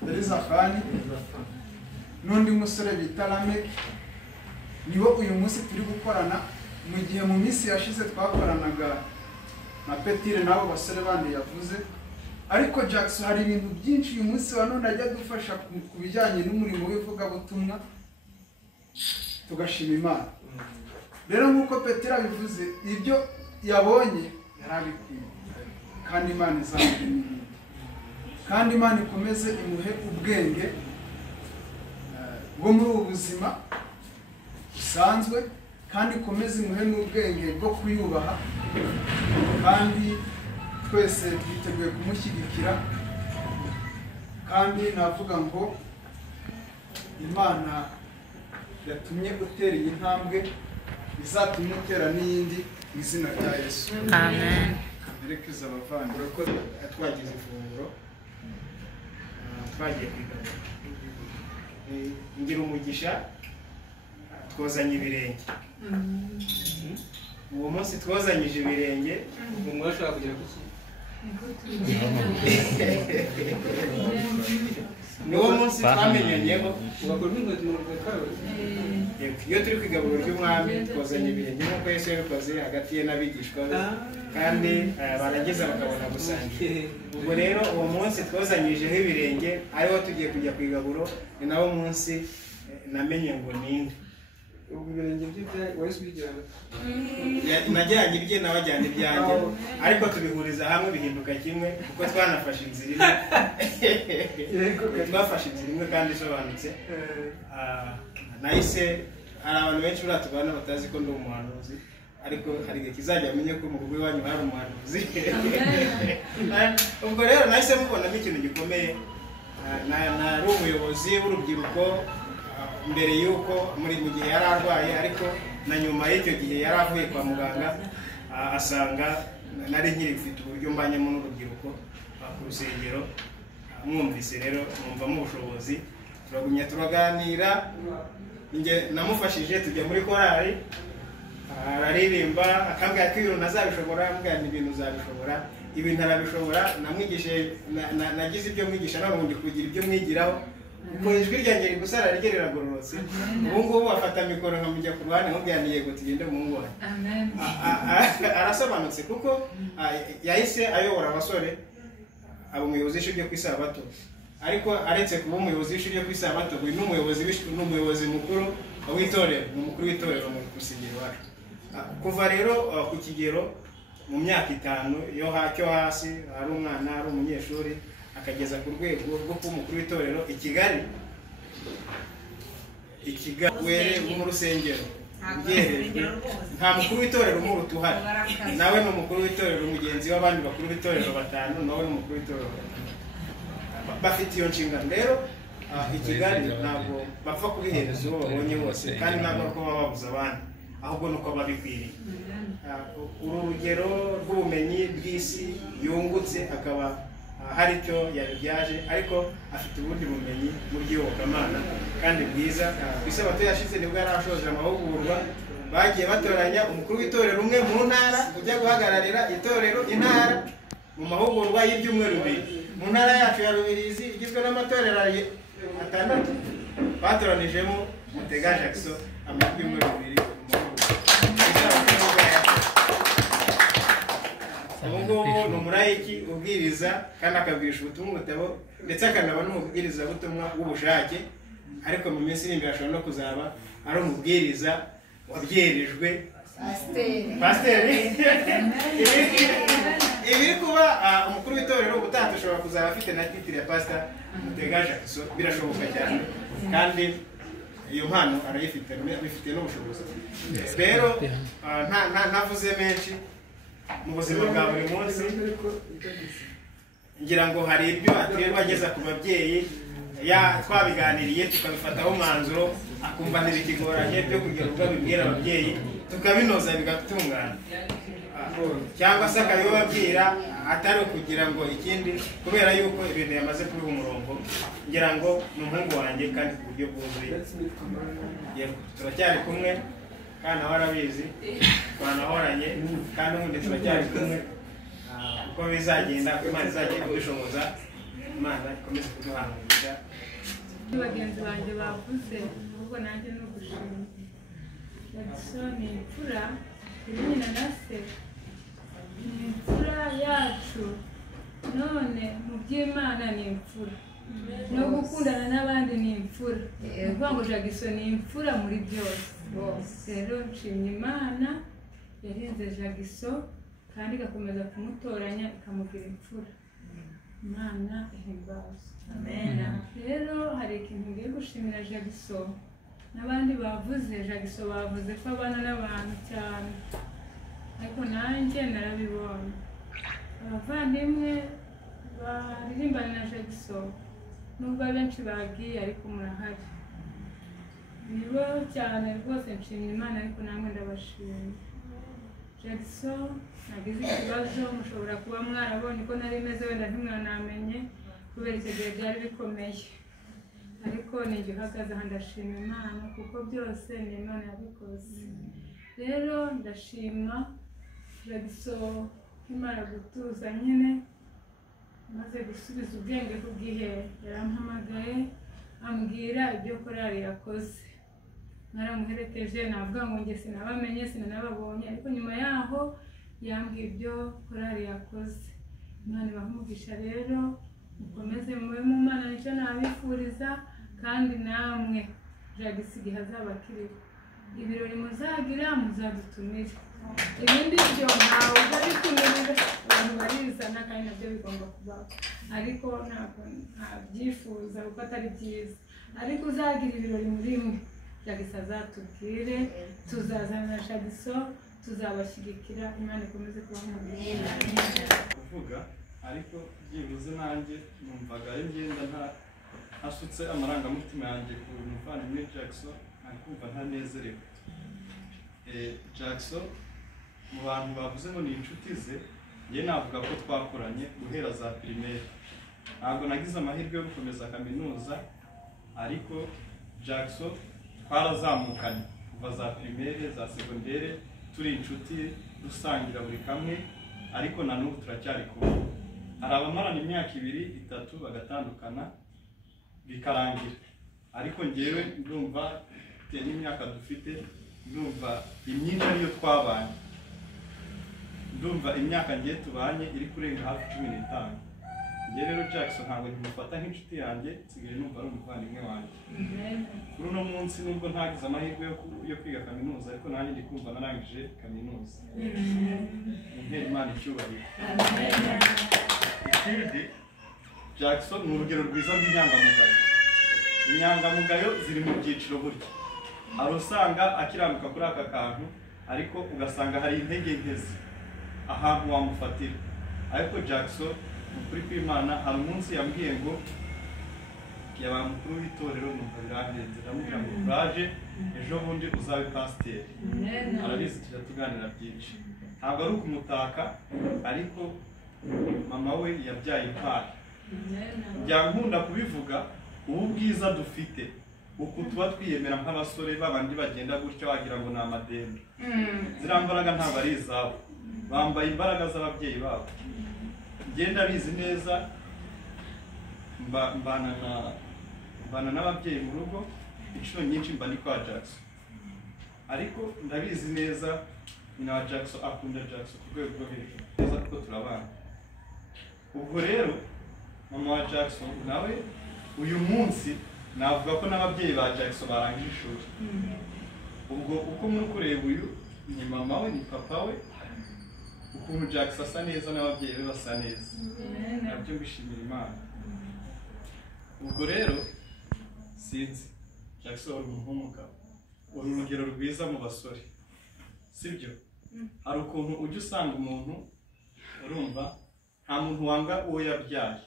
Elizafani n'undi musore bita Lamek, nibo uyu munsi turi gukorana, mu gihe mu minsi yashize twakoranaga na Petire n'abo basore bandi yavuze. Ariko Jackson hari ibintu byinshi uyu munsi wa none ajya dufasha ku bijyanye n'umurimo w'ivugabutumwa, tugashima Imana. Rero nk'uko Petire abivuze, ibyo yabonye yarabikwiye kandi Imana izamuha kandi Imana ikomeze imuhe ubwenge bwo muri ubu buzima busanzwe kandi ikomeze imuhe n'ubwenge bwo kuyubaha, kandi twese twiteguye kumushyigikira. Kandi navuga ngo Imana yatumye utera iyi ntambwe izatumye utera n'iyindi mu izina rya Yesu. Amen. Kamerekeza abavandimwe. Twagize ifunguro twagiye kwigaburira, ngira umugisha twozanye ibirenge. Uwo munsi twozanyije ibirenge mwashaka kugera ku ki? niwo munsi twamenyanyeho. ugakora n'inkweto mu rwego. Iyo turi kwigaburira ry'umwami twozanye ibirenge nk'uko Yesu yabikoze hagati ye n'abigishwa be, kandi barangiza bakabona gusangira. Ubwo rero uwo munsi twozanyijeho ibirenge ariho tugiye kujya ku igaburo, ni nawo munsi namenye ngo ninde. Ubwo ibirenge bye wahise ubijyana? Najyanye ibye nawe ajyana ibyanjye, ariko tubihuriza hamwe bihinduka kimwe kuko twanafashe inzira imwe. Twafashe inzira imwe kandi isobanutse. Nahise hari abantu benshi uratubana batazi ko ndi umuhanuzi, ariko hari igihe kizajya amenye ko mu rugo iwanyu hari umuhanuzi. Ubwo rero nahise mubonamo ikintu gikomeye. Nari umuyobozi w'urubyiruko mbere y'uko mu gihe yari arwaye, ariko na nyuma y'icyo gihe yari avuye kwa muganga asanga nari nkiri mfite uburyo mbanyemo n'urubyiruko ku rusengero. Mwumvise rero mwumvamo ubushobozi, turagumya turaganira, namufashije tujya muri korali, araririmba akambwira ko ibintu ntazabishobora, ambwira ni ibintu uzabishobora, ibintu arabishobora. Namwigishije, nagize ibyo mwigisha none ubundi kugira ibyo mwigiraho, kuko ijwi ryanjye rigusara rye riragororotse. Ubu ngubu afata mikoro nkamujya ku ruhande nkubwira ni yego tugende umuhungu wawe. Arasobanutse kuko yahise ayobora abasore, aba umuyobozi w'ishuri ryo ku Isabato. Ariko aretse kuba umuyobozi w'ishuri ryo ku Isabato, uyu n'umuyobozi mukuru w'itorero, ni umukuru w'itorero mu rusengero wacu. Kuva rero ku kigero mu myaka 5 yo hasi, ari umwana, ari umunyeshuri, akageza ku rwego rwo kuba umukuru w'itorero i Kigali. Were mu rusengero bwerejwe, nta mukuru w'itorero umuruta uhari, nawe ni umukuru w'itorero mugenzi w'abandi bakuru b'itorero 5, nawe ni umukuru w'itorero bafite iyo nshingano. Rero i Kigali ntabwo bapfa kubihereza uwo babonye bose, kandi ntabwo ko baba babuza abandi, ahubwo nuko babikwiriye. Uru rugero rw'ubumenyi bw'isi yungutse, akaba hari icyo yabibyaje, ariko afite ubundi bumenyi mu by'iyobokamana kandi bwiza. Ku Isabato yashize nibwo yari ashoje amahugurwa, bagiye batoranya umukuru w'itorero umwe mu ntara ujya guhagararira itorero intara mu mahugurwa y'ibyumweru 2. Mu ntara yacu ya Rubirizi igizwe n'amatorero 6, batoranijemo Mutega Jackson ibyumweru 2 Ubwo ni umurayiki ubwiriza kandi akabwisha ubutumwa butabo, ndetse akanaba n'umubwiriza butumwa w'ubushake. Ariko mu minsi iri imbere ashobora no kuzaba ari umubwiriza wabyerejwe pasiteri. Ibi kuba umukuru w'itorero ubutaha dushobora kuzaba afite na titire ya pasita Mutega Jackson, birashoboka cyane, kandi iyo mpano arayifite, bifite n'ubushobozi. Rero ntavuze menshi mu buzima bwa buri munsi, ngira ngo hari ibyo aterwa ageza ku babyeyi, twabiganiriye tukabifataho umwanzuro, akumva ntibikigoranye byo kugira ubwo abibwira ababyeyi, tukabinoza bigatungana, cyangwa se akabibabwira atari ukugira ngo ikindi, kubera yuko ibintu yamaze kubiha umurongo. Ngira ngo ni umuhungu wanjye kandi ku buryo bwuzuye. Turacyari kumwe kandi nawe arabizi, twanahoranye kandi ubundi turacyari kumwe. Uko bizagenda, uko Imana izagenda kudushoboza, Imana ikomeze kuduhanganisha. Bagenzi banjye bavuze, ahubwo nanjye ni ugushima. Jackson ni imfura kuri nyina na se, ni imfura yacu, none mu by'Imana ni imfura, no gukundana n'abandi ni imfura. Ni ukuvuga ngo Jackson ni imfura muri byose. Rero nshimye Imana yarinze Jackson kandi igakomeza kumutoranya ikamugira imfura. Imana ihimbaza. Amen. Rero hari ikintu ngiye gushimira Jackson n'abandi bavuze. Jackson bavuze ko abana n'abantu cyane, ariko nanjye narabibonye. Abavandimwe baririmbana na Jackson nubwo abenshi bagiye, ariko murahari, nibo cyane rwose. Nshimye Imana, ariko namwe ndabashimye. Jackson nagize ikibazo, mushobora kuba mwarabonye ko nari meze, wenda ntimwanamenye kubera icyo gihe byari bikomeye, ariko nijye uhagaze aha. Ndashima Imana kuko byose ni Imana yabikoze. Rero ndashima Jackson imara gutuza nyine, maze gusubiza ubwenge ku gihe yarampamagaye ambwira ibyo korali yakoze. Naramuherekeje, navuga ngo njye sinabamenye sinanababonye, ariko nyuma yaho yambwiye ibyo korali yakoze. Imana ibahumugisha. Rero mukomeze mube mu Mana, nicyo nabifuriza. Kandi namwe Jackson igihe azaba akiriho, ibirori muzagira muzadutumire. Ibindi byo ntawe uzabitumirira, abantu barizana kandi nabyo bigomba kubaho, ariko ntabwo ntabyifuza kuko atari byiza. Ariko uzagira ibirori muri mwe, Jackson azatubwire, tuzazana Jackson, tuzabashyigikira. Imana ikomeze kubamugisha. kuvuga, ariko byibuze nanjye numvaga ari ngenda ntasutse amarangamutima yanjye ku muvandimwe Jackson, ari kumva ntanezerewe. Jackson mu bantu bavuze ngo ni inshuti ze, njye navuga ko twakoranye guhera za primaire. Ntabwo nagize amahirwe yo gukomeza kaminuza, ariko Jackson twarazamukanye kuva za primaire za secondaire, turi inshuti dusangira buri kamwe, ariko na n'ubu turacyari kumwe. Hari abamarana imyaka 2-3 bagatandukana bikarangira, ariko njyewe ndumva bitewe n'imyaka dufite, ndumva imyinshi ariyo twabanye, ndumva imyaka ngiye tubanye iri kurenga hafi 15. Njye rero Jackson ntabwo nkimufata nk'inshuti yanjye, nsigaye numva ari umuvandimwe wanjye. Kuri uno munsi nubwo ntagize amahirwe yo kwiga kaminuza, ariko nanjye ndi kumva narangije kaminuza. Impera Imana icyubahiro. Ikindi, Jackson ni urugero rwiza rw'inyangamugayo. Inyangamugayo ziri mu byiciro burya. Hari usanga akiranuka kuri aka kantu, ariko ugasanga hari intege nkezi ahantu wamufatira. Ariko Jackson ukuri kw'Imana hari umunsi yambwiye ngo yabaye umukuru w'itorero, numva birandenze, ndamubwira ngo courage, ejo bundi uzabe pasiteri. Arabizi tujya tuganira byinshi. Ntabwo ari ukumutaka, ariko mama we yabyaye impano. Byankunda kubivuga, ubu bwiza dufite uku tuba twiyemera nk'abasore babandi bagenda gutya wagira ngo ni amadendo. Ziriya mbaraga ntabwo ari izabo, bambaye imbaraga z'ababyeyi babo. Ngenda bizi neza, mbana n'ababyeyi mu rugo, inshuro nyinshi mba ndi kwa Jackson, ariko ndabizi neza nyina wa Jackson akunda Jackson ku rwego rwo hejuru neza kuko turabana. Ubwo rero mama wa Jackson nawe uyu munsi navuga ko n'ababyeyi ba Jackson barangije ishuri. Ubwo uko muri kureba uyu ni mama we, ni papa we, ukuntu Jackson asa neza n'ababyeyi be basa neza, nabyo mbishimira Imana. Ubwo rero sinzi, Jackson uri umuntu w'umugabo, uri urugero rwiza mu basore, sibyo? Hari ukuntu ujya usanga umuntu, urumva nta muntu wanga uwo yabyaye,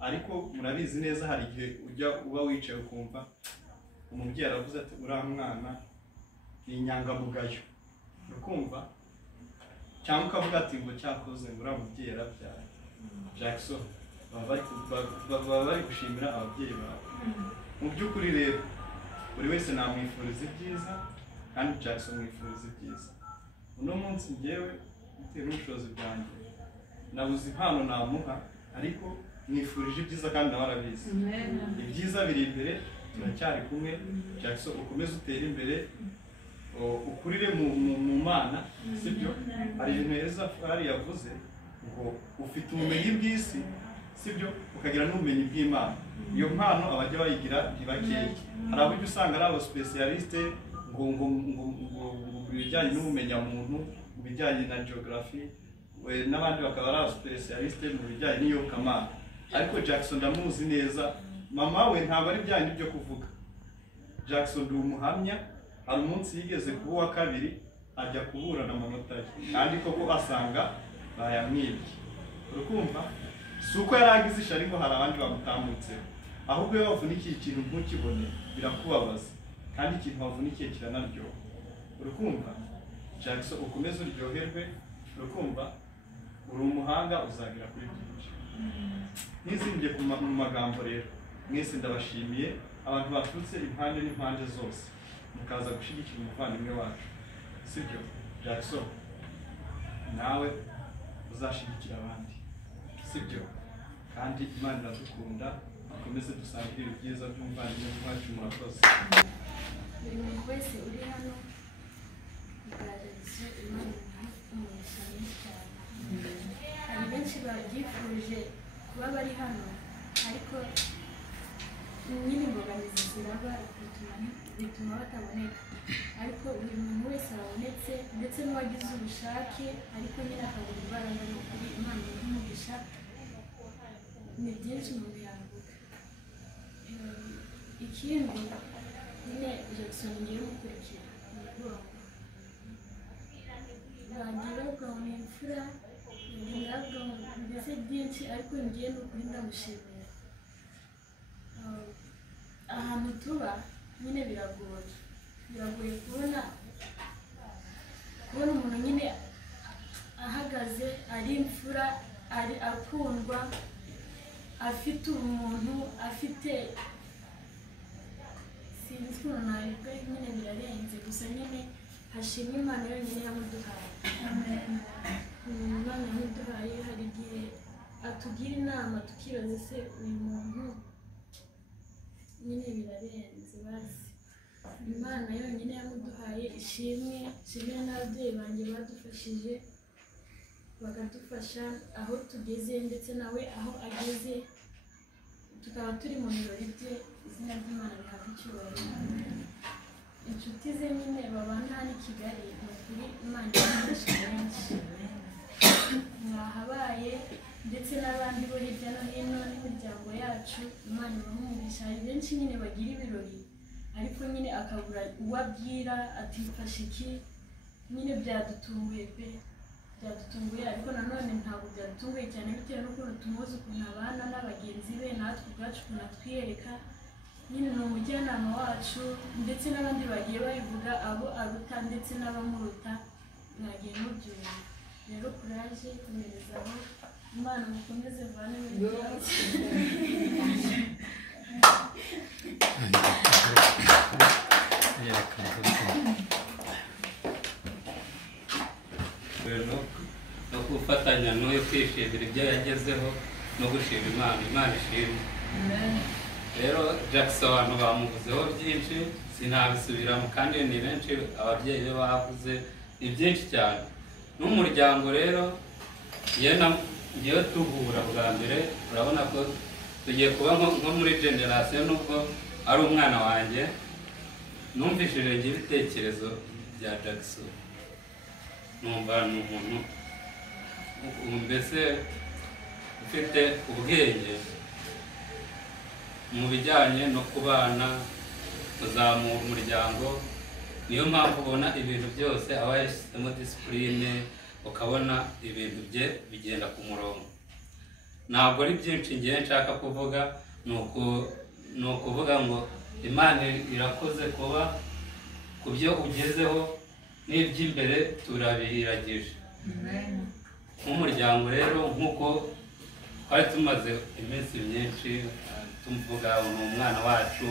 ariko murabizi neza hari igihe ujya uba wicaye ukumva umubyeyi aravuze ati uriya mwana ni inyangamugayo, ukumva, cyangwa ukavuga ati ngo cyakoze ngo uriya mubyeyi yarabyaye. Jackson baba bari gushimira ababyeyi bawe. Mu by'ukuri rero buri wese namwifuriza ibyiza, kandi Jackson mwifuriza ibyiza. Uno munsi njyewe bitewe n'ubushobozi bwanjye nabuze impano namuha, ariko mwifurije ibyiza kandi nawe arabizi. Ibyiza biri imbere, turacyari kumwe. Jackson ukomeze utere imbere, ukurire mu Mana, sibyo? Hari ibintu heza hari yavuze ngo ufite ubumenyi bw'isi, sibyo, ukagira n'ubumenyi bw'Imana. Iyo mpano abajya bayigira ntibakeye. Hari abo usanga ari abo specialiste ngo bijyanye n'ubumenyamuntu, mu bijyanye na geography, n'abandi bakaba ari abo specialiste mu bijyanye n'iyobokamana. Ariko Jackson ndamuzi neza, mama we ntabwo ari byanyu byo kuvuga. Jackson ndi umuhamya, hari umunsi yigeze kuba uwa kabiri ajya kuburana amanota ye, kandi koko asanga bayamwibye. Urukumva si uko yaragize ishari ngo hari abandi bamutambutseho, ahubwo iyo wavunikiye ikintu ntukibone birakubabaza, kandi ikintu wavunikiye kiranaryoha. Urukumva Jackson ukomeze uryoherwe, urukumva uri umuhanga, uzagera kuri byinshi. Ntizimbye ku magambo rero, mwese ndabashimiye abantu baturutse impande n'impande zose mukaza gushyigikira umuvandimwe wacu, sibyo? Jackson nawe uzashyigikira abandi, sibyo? Kandi Imana iradukunda, dukomeze dusangire ibyiza by'umuvandimwe wacu. Murakoze. Buri muntu wese uri hano bigaragaza Imana umugisha mwinshi cyane. Hari benshi babyifuje kuba bari hano, ariko nyine imbogamizi ziraba bituma bataboneka, ariko buri muntu wese arabonetse, ndetse n'uwagize ubushake ariko nyine akabura imbaraga. Ni ukuri Imana umugisha, ni byinshi mu bihanguka. Ikindi nyine Jackson ngiye gukurikira umugongo, bagiye babwabona imfura, mbese byinshi, ariko ngiye ni ukuri ndamushimira. Ahantu tuba nyine biragoye kubona kubona umuntu nyine ahagaze ari imfura ari akundwa afite umuntu afite sinzi ukuntu nabivuga nyine birarenze gusa nyine hashimwe Imana yonyine yamuduhaye Imana yamuduhaye hari igihe atugira inama tukibaza se uyu muntu nyine birarenze basi Imana yonyine yamuduhaye ishimwe n'ababyeyi banjye badufashije bakadufasha aho tugeze ndetse nawe aho ageze tukaba turi mu birori bye izina ry'Imana rihabwa icyubahiro inshuti ze nyine babana hano i Kigali ni ukuri Imana ibakoresha benshi mwahabaye ndetse n'abandi bo hirya no hino n'imiryango yacu Imana ibahumurisha hari benshi nyine bagira ibirori ariko nyine akabura uwo abwira atifashe iki nyine byadutunguye pe byadutunguye ariko nanone ntabwo byadutunguye cyane bitewe n'ukuntu tumuzi ukuntu abana n'abagenzi be natwe ubwacu ukuntu atwiyereka nyine ni umujyanama wacu ndetse n'abandi bagiye babivuga abo aruta ndetse n'abamuruta mwagiye mubyumva rero kuraje komerezaho Imana mukomeze vane mu byatsi no gufatanya n'uyu kwishimira ibyo yagezeho no gushima Imana ishimwe. Rero Jackson abantu bamuvuzeho byinshi sinabisubiramo kandi ni benshi ababyeyi be bavuze ni byinshi cyane n'umuryango rero yewe duhura bwa mbere urabona ko tugiye kuba nko muri generasiyo nubwo ari umwana wanjye numvishije ibitekerezo bya Jackson numva ni umuntu mbese ufite ubwenge mu bijyanye no kubana kuzamura umuryango niyo mpamvu ubona ibintu byose aba yashyizemo disipurine ukabona ibintu bye bigenda ku murongo ntabwo ari byinshi ngiye nshaka kuvuga ni ukuvuga ngo Imana irakoze kuba ku byo ugezeho n'iby'imbere turabiragije nk'umuryango rero nk'uko twari tumaze iminsi myinshi tuvuga ni umwana wacu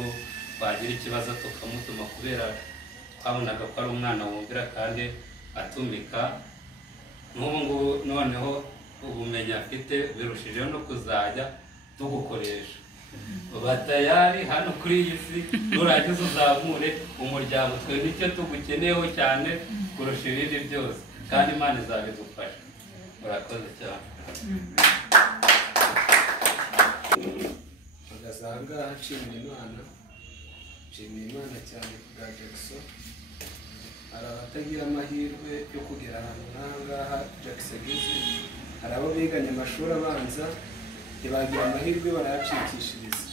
twagira ikibazo tukamutuma kubera twabonaga ko ari umwana wumvira kandi atumika n'ubu ngubu noneho ubumenyi afite birushijeho no kuzajya tugukoresha batayari hano kuri iyi si nurangiza uzamure umuryango twe nicyo tugukeneyeho cyane kurusha ibindi byose kandi Imana izabidufasha murakoze cyane agasanga nshimira Imana cyane bwa Jackson hari abatagira amahirwe yo kugera ahantu nk'aha ngaha Jackson ageze hari abo biganye amashuri abanza ntibagira amahirwe barayacikishiriza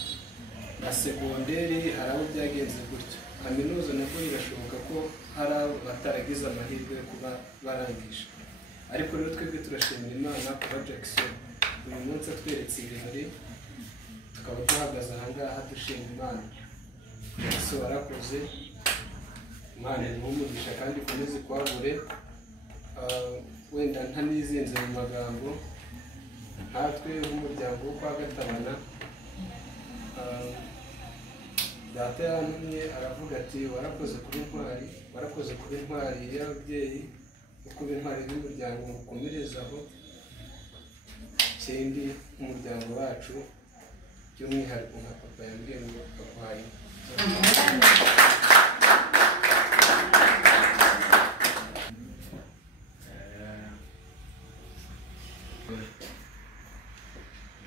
na segonderi hari abo byagenze gutyo kaminuza nabwo birashoboka ko hari abo bataragize amahirwe yo kuba barangije ariko rero twebwe turashimira Imana kuba Jackson uyu munsi atweretse ibirori tukaba duhagaze aha ngaha dushima Imana Jackson warakoze Imana imuhumurisha kandi ikomeze kwagure wenda ntanizinze mu magambo natwe nk'umuryango wo kwa Gatabana data yantumye aravuga ati warakoze kuba intwari y'ababyeyi no kuba intwari y'umuryango mukomerezaho ikindi nk'umuryango wacu by'umwihariko nka papa yambwiye ngo papayi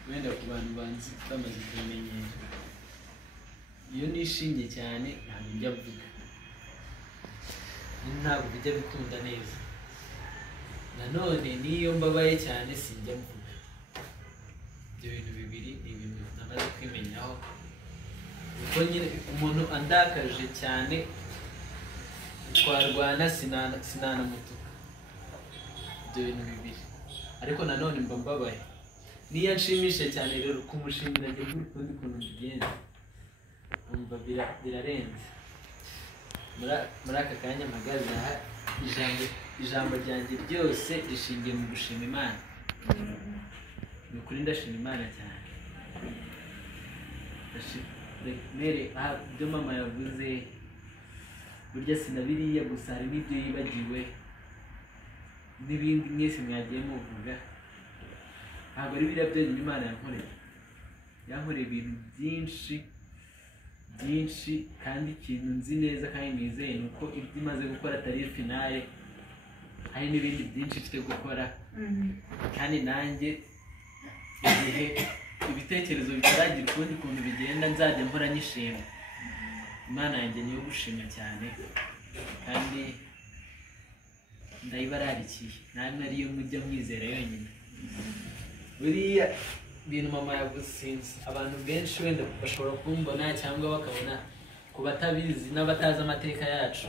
wenda ku bantu banzi bamaze kubimenyera iyo nishimye cyane ntabwo njya mvuga ntabwo bijya bikunda neza nanone n'iyo mbabaye cyane sinjya mvuga ibyo bintu bibiri ni ibintu namaze kwimenyaho kuko nyine umuntu andakaje cyane twarwana sinanamutuka ibyo bintu bibiri ariko nanone mba mbabaye niyo nshimishije cyane rero kumushimira njye kuri kundi kuntu bigenze umva birarenze muri aka kanya mpagaze aha ijambo ryanjye ryose rishingiye mu gushima Imana. Ni ukuri ndashima Imana cyane. Mere ibyo mama yavuze burya sinabiriya gusa hari n'ibyo yibagiwe n'ibindi mwese mwagiye muvuga. Ntabwo ari biriya byonyine Imana yankoreye ibintu byinshi kandi ikintu nzi neza kandi nizeye ni uko ibyo imaze gukora atari finale, hari n'ibindi byinshi ifite gukora. Kandi nanjye igihe ibitekerezo bitaragira ukundi kuntu bigenda nzajya mpora nyishima. Imana yanjye niyo gushima cyane kandi ndayibararikiye, namwe ariyo mujya mwizera yonyine. Buriya ibintu mama yavuze sinzi abantu benshi wenda bashobora kumbona cyangwa bakabona ku batabizi n'abatazi amateka yacu,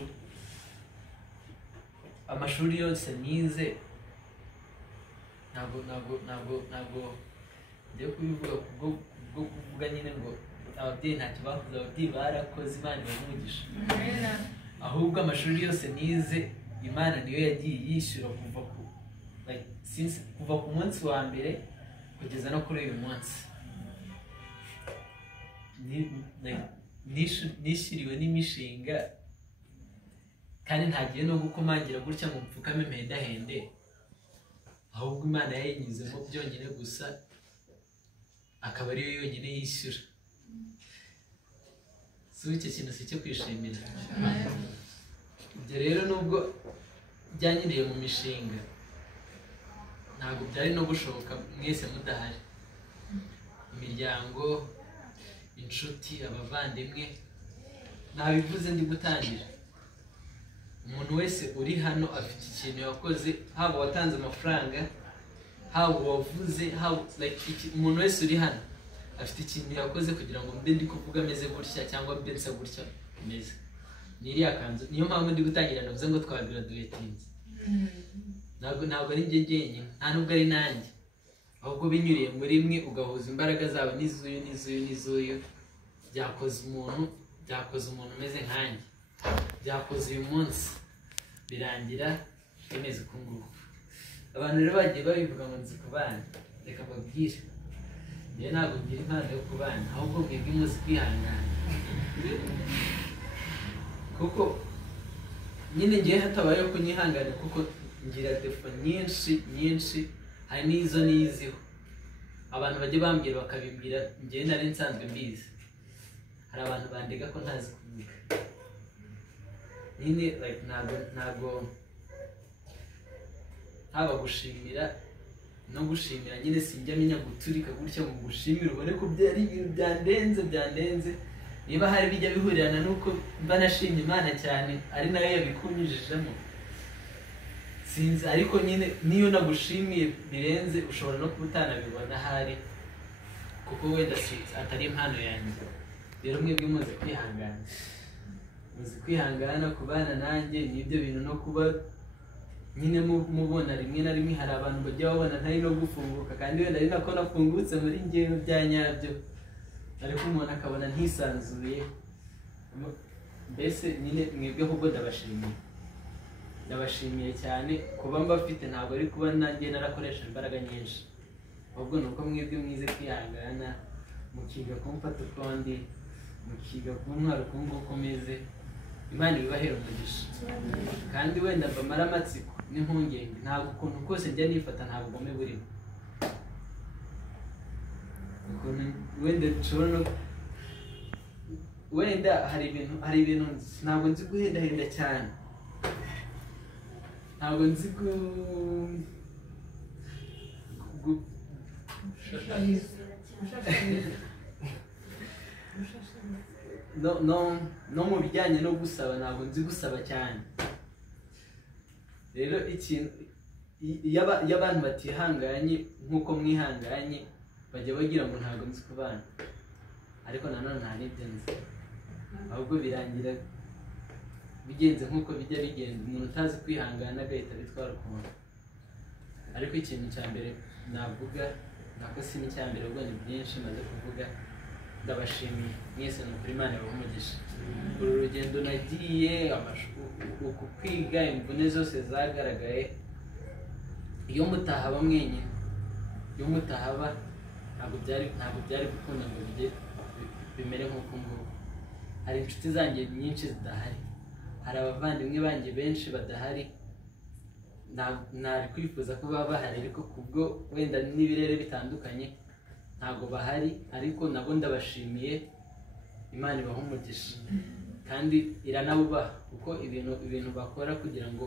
amashuri yose nize ntabwo njye kubivuga kubwo kuvuga nyine ngo ababyeyi ntacyo bakoze, ababyeyi barakoze, Imana ibamugisha. Ahubwo amashuri yose nize Imana niyo yagiye yishyura kuva ku munsi wa mbere kugeza no kuri uyu munsi. Nishyiriwe n'imishinga kandi ntagiye no gukomangira gutya ngo mpfukame mpendahende, ahubwo Imana yayinyuzemo byonyine gusa akaba ariyo yonyine yishyura. Si icyo kintu si cyo kwishimira. Ibyo rero nubwo byanyuriye mu mishinga ntabwo byari no gushoboka mwese mudahari. Imiryango, inshuti, abavandimwe, nabivuze ndi gutangira. Umuntu wese uri hano afite ikintu yakoze, haba watanze amafaranga, haba wavuze, umuntu wese uri hano afite ikintu yakoze kugira ngo mbe ndi kuvuga ameze gutya cyangwa mbe nsa gutya meze. N'iriya kanzu niyo mpamvu ndi gutangira navuze ngo twagaraduwetinze. Ntabwo ari njye jyenyine, nta nubwo ari nanjye, ahubwo binyuriye muri mwe ugahuza imbaraga zabo n'izuyu byakoze umuntu umeze nkanjye, byakoze uyu munsi birangira bimeze uku nguku. Abantu rero bagiye babivuga ngo nzi kubana, reka mbabwire njye ntabwo ngira impano yo kubana, ahubwo mwebwe muzi kwihangana. Kuko nyine ngiye hatabayeho kunyihangana kuko ngira defo nyinshi, hari n'izo niziho. Abantu bajya bambwira bakabimbwira njyewe nari nsanzwe mbizi. Hari abantu bandega ko ntazi kuvuga. Nyine ntabwo haba gushimira no gushimira nyine sinjya menya guturika gutya mu gushimira ubone ko byari ibintu byandenze. Niba hari bijya bihurirana nuko mba nashimye Imana cyane ari nayo yabikunyujijemo sinzi, ariko nyine niyo nagushimiye birenze ushobora no kuba utanabibona ahari kuko wenda atari impano yanjye. Rero mwebwe muzi kwihangana kubana nanjye n'ibyo bintu, no kuba nyine mubona rimwe na rimwe hari abantu bajya babona ntari no gufunguka kandi wenda ari nako nafungutse muri njyewe bya nyabyo, ariko umuntu akabona ntisanzuye. Mbese nyine mwebwe ahubwo ndabashimiye cyane kuba mbafite, ntabwo ari kuba nanjye narakoresha imbaraga nyinshi, ahubwo ni uko mwebwe mwize kwihangana mukiga kumfata ukundi, mukiga kuntwara uku nguku meze. Imana ibahera umugisha kandi wenda mbamara amatsiko n'impungenge, ntabwo ukuntu kose njya nifata ntabwo ubugome burimo. Wenda nshobora no wenda hari ibintu ntabwo nzi guhendahenda cyane, ntabwo nzi no mu bijyanye no gusaba ntabwo nzi gusaba cyane. Rero ikintu iyo abantu batihanganye nk'uko mwihanganye bajya bagira ngo ntabwo nzi kubana, ariko nanone nta n'ibyo nzi, ahubwo birangira bigenze nk'uko bijya bigenda. Umuntu utazi kwihangana agahita abitwara ukuntu. Ariko ikintu cya mbere navuga ntabwo si n'icya mbere, ubwo ni byinshi maze kuvuga. ndabashimiye mwese ni ukuri Imana ibahe umugisha. Uru rugendo nagiye uku kwiga imvune zose zagaragaye, iyo mutahaba mwenyine, iyo mutahaba ntabwo byari gukunda ngo bimere nk'uko nguko. Hari inshuti zanjye nyinshi zidahari, hari abavandimwe banjye benshi badahari, ntari kwifuza ko baba bahari ariko kubwo wenda n'ibirere bitandukanye ntabwo bahari, ariko nabo ndabashimiye. Imana ibahe umugisha kandi iranabubaha, kuko ibintu bakora kugira ngo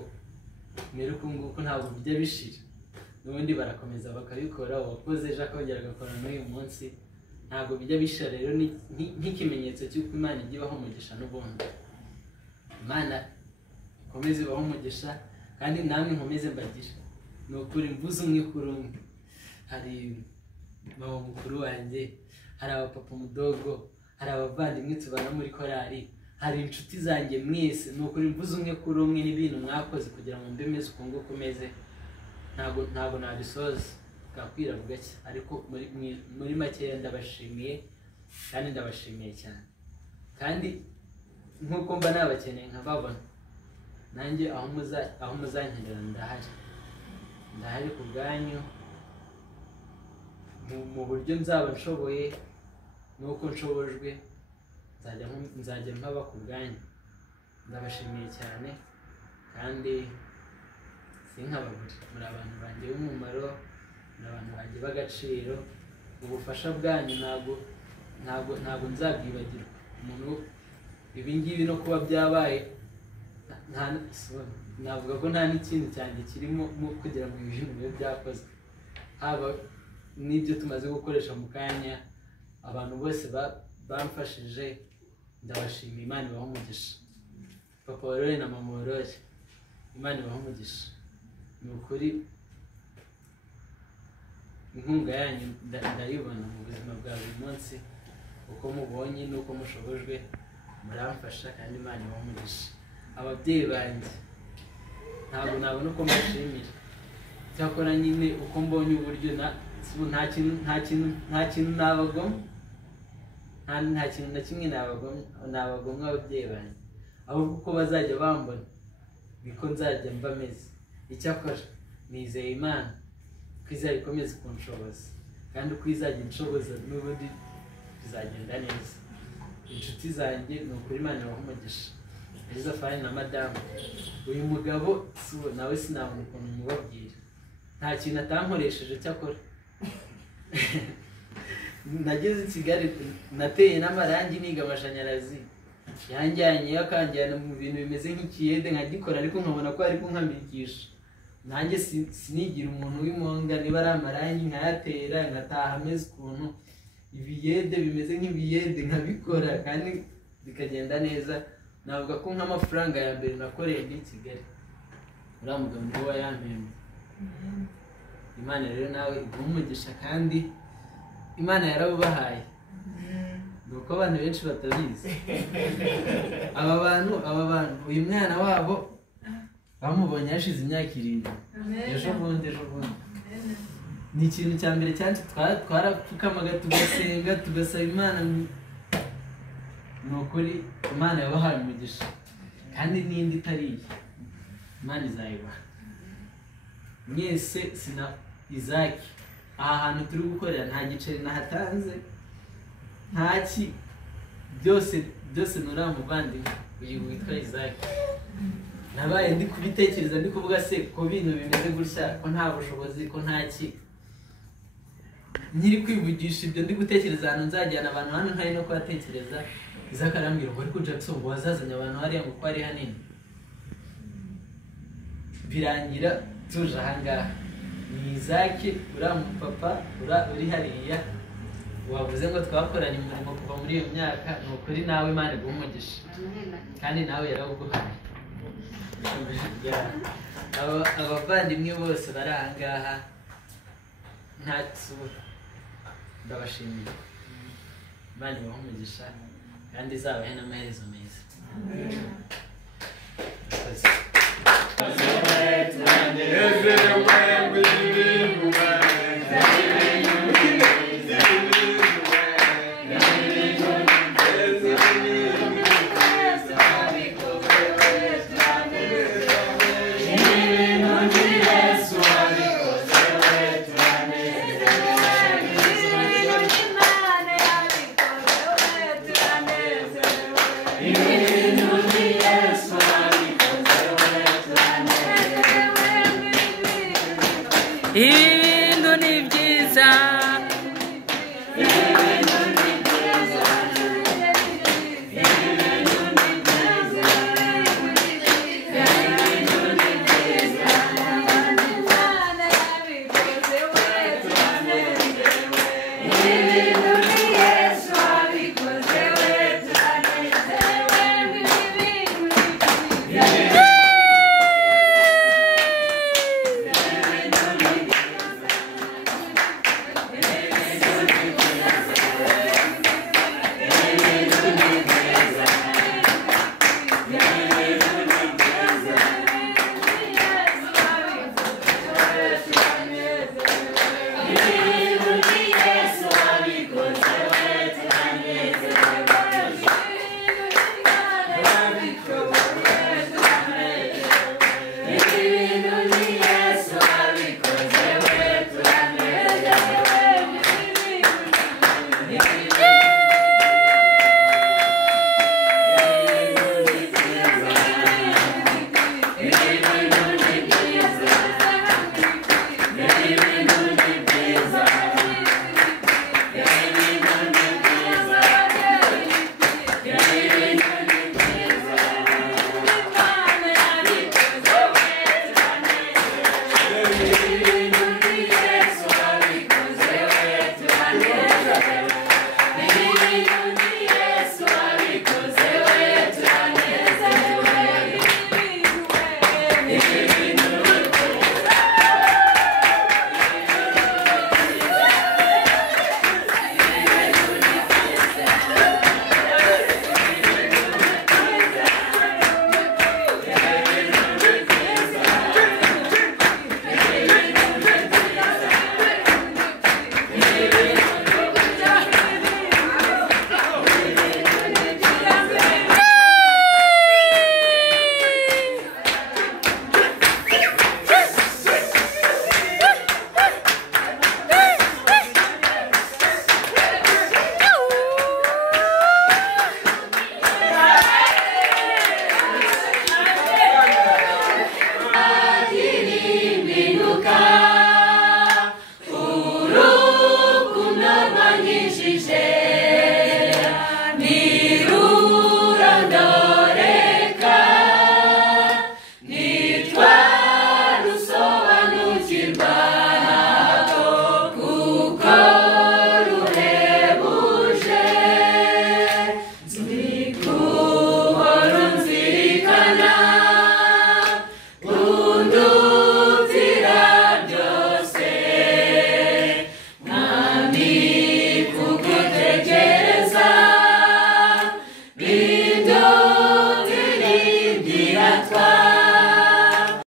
mere uku nguku ntabwo bijya bishira, n'ubundi barakomeza bakabikora. uwakoze ejo akongera agakora n'uyu munsi, ntabwo bijya bishira. Rero nk'ikimenyetso cy'uko Imana ijya ibaha umugisha n'ubundi. Imana ikomeze ibahe umugisha kandi namwe nkomeze mbagire. Ni ukuri mvuze umwe kuri umwe, hari mama mukuru wanjye, hari abapapa mudogo, hari abavandimwe tubana muri korali, hari inshuti zanjye mwese. Ni ukuri mvuze umwe kuri umwe n'ibintu mwakoze kugira ngo mbe meze uko nguko meze, ntabwo nabisoza bwakwira bugacya, ariko muri makeya ndabashimiye kandi ndabashimiye cyane. Kandi nk'uko mba nabakeneye nkababona, nanjye aho muzankenera ndahari ku bwanyu, mu buryo nzaba nshoboye n'uko nshobojwe nzajya mpaba ku bwanyu. Ndabashimiye cyane kandi sinkababure, muri abantu banjye b'umumaro, muri abantu banjye b'agaciro. Ubufasha bwanyu ntabwo nzabwibagirwa. Umuntu ibi ngibi no kuba byabaye, navuga ko nta n'ikintu cyanjye kirimo kugira ngo ibi bintu bibe byakozwe. Haba n'ibyo tumaze gukoresha mu kanya, abantu bose bamfashije ndabashimiye. Imana ibahe umugisha. Papa Aurore na mama Aurore, Imana ibahe umugisha. Ni ukuri inkunga yanyu ndayibona mu buzima bwa buri munsi, uko mubonye n'uko mushobojwe muramfasha kandi Imana ibahe umugisha. Ababyeyi banjye ntabwo nabona uko mbashimira, cyakora nyine uko mbonye uburyo nta kintu nabagomwa, nta kintu na kimwe nabagomwa ababyeyi banjye, ahubwo uko bazajya bambona niko nzajya mba meze. Icyakora nizeye Imana ko izajya ikomeza kunshoboza, kandi uko izajya inshoboza n'ubundi bizagenda neza. Inshuti zanjye ni ukuri Imana ibahe umugisha. Elizafani na madamu, uyu mugabo nawe sinabona ukuntu mubabwira, nta kintu atankoresheje. Cyakora nageze i Kigali nateye n'amarangi niga amashanyarazi, yanjyanye akanjyana mu bintu bimeze nk'ikiyede nkagikora, ariko nkabona ko ari kunkamikisha. Nanjye sinigira umuntu w'imonga, niba ari amarangi nkayatera ngataha ameze ukuntu, ibiyede bimeze nk'ibiyede nkabikora kandi bikagenda neza. Navuga ko nk'amafaranga ya mbere nakoreye muri Kigali uriya mugabo niwe wayampembye. Imana rero nawe iguhe umugisha kandi Imana yarabubahaye. Ni uko abantu benshi batabizi. Aba bantu uyu mwana wabo bamubonye hashize imyaka 7, ejo bundi. Ni ikintu cya mbere cyane twarapfukamaga tugasenga tugasaba Imana. Ni ukuri Imana yabahaye umugisha kandi n'indi itariye Imana izayibaha mwese. Sina Izaki, aha hantu turi gukorera nta giceri nahatanze, ntaki, byose nuri umuvandimwe uyu witwa Izaki. Nabaye ndi kubitekereza, ndi kuvuga se ko bintu bimeze gutya, ko nta bushobozi, ko ntaki. Nkiri kwivugisha ibyo ndi gutekereza ahantu nzajyana abantu hano, ntari no kuhatekereza, Izaki arambwira ngo ariko Jackson ngo wazazanye abantu hariya ngo ko ari hanini. Birangira tuje ahangaha. Ni Izaki uriya mupapa uri hariya wavuze ngo twakoranye umurimo kuva muri iyo myaka. Ni ukuri nawe Imana iguhe umugisha kandi nawe yarawuguhaye. Abavandimwe bose bari ahangaha nta kisura, ndabashimiye. Imana ibahe umugisha kandi izabahe n'amaherezo meza.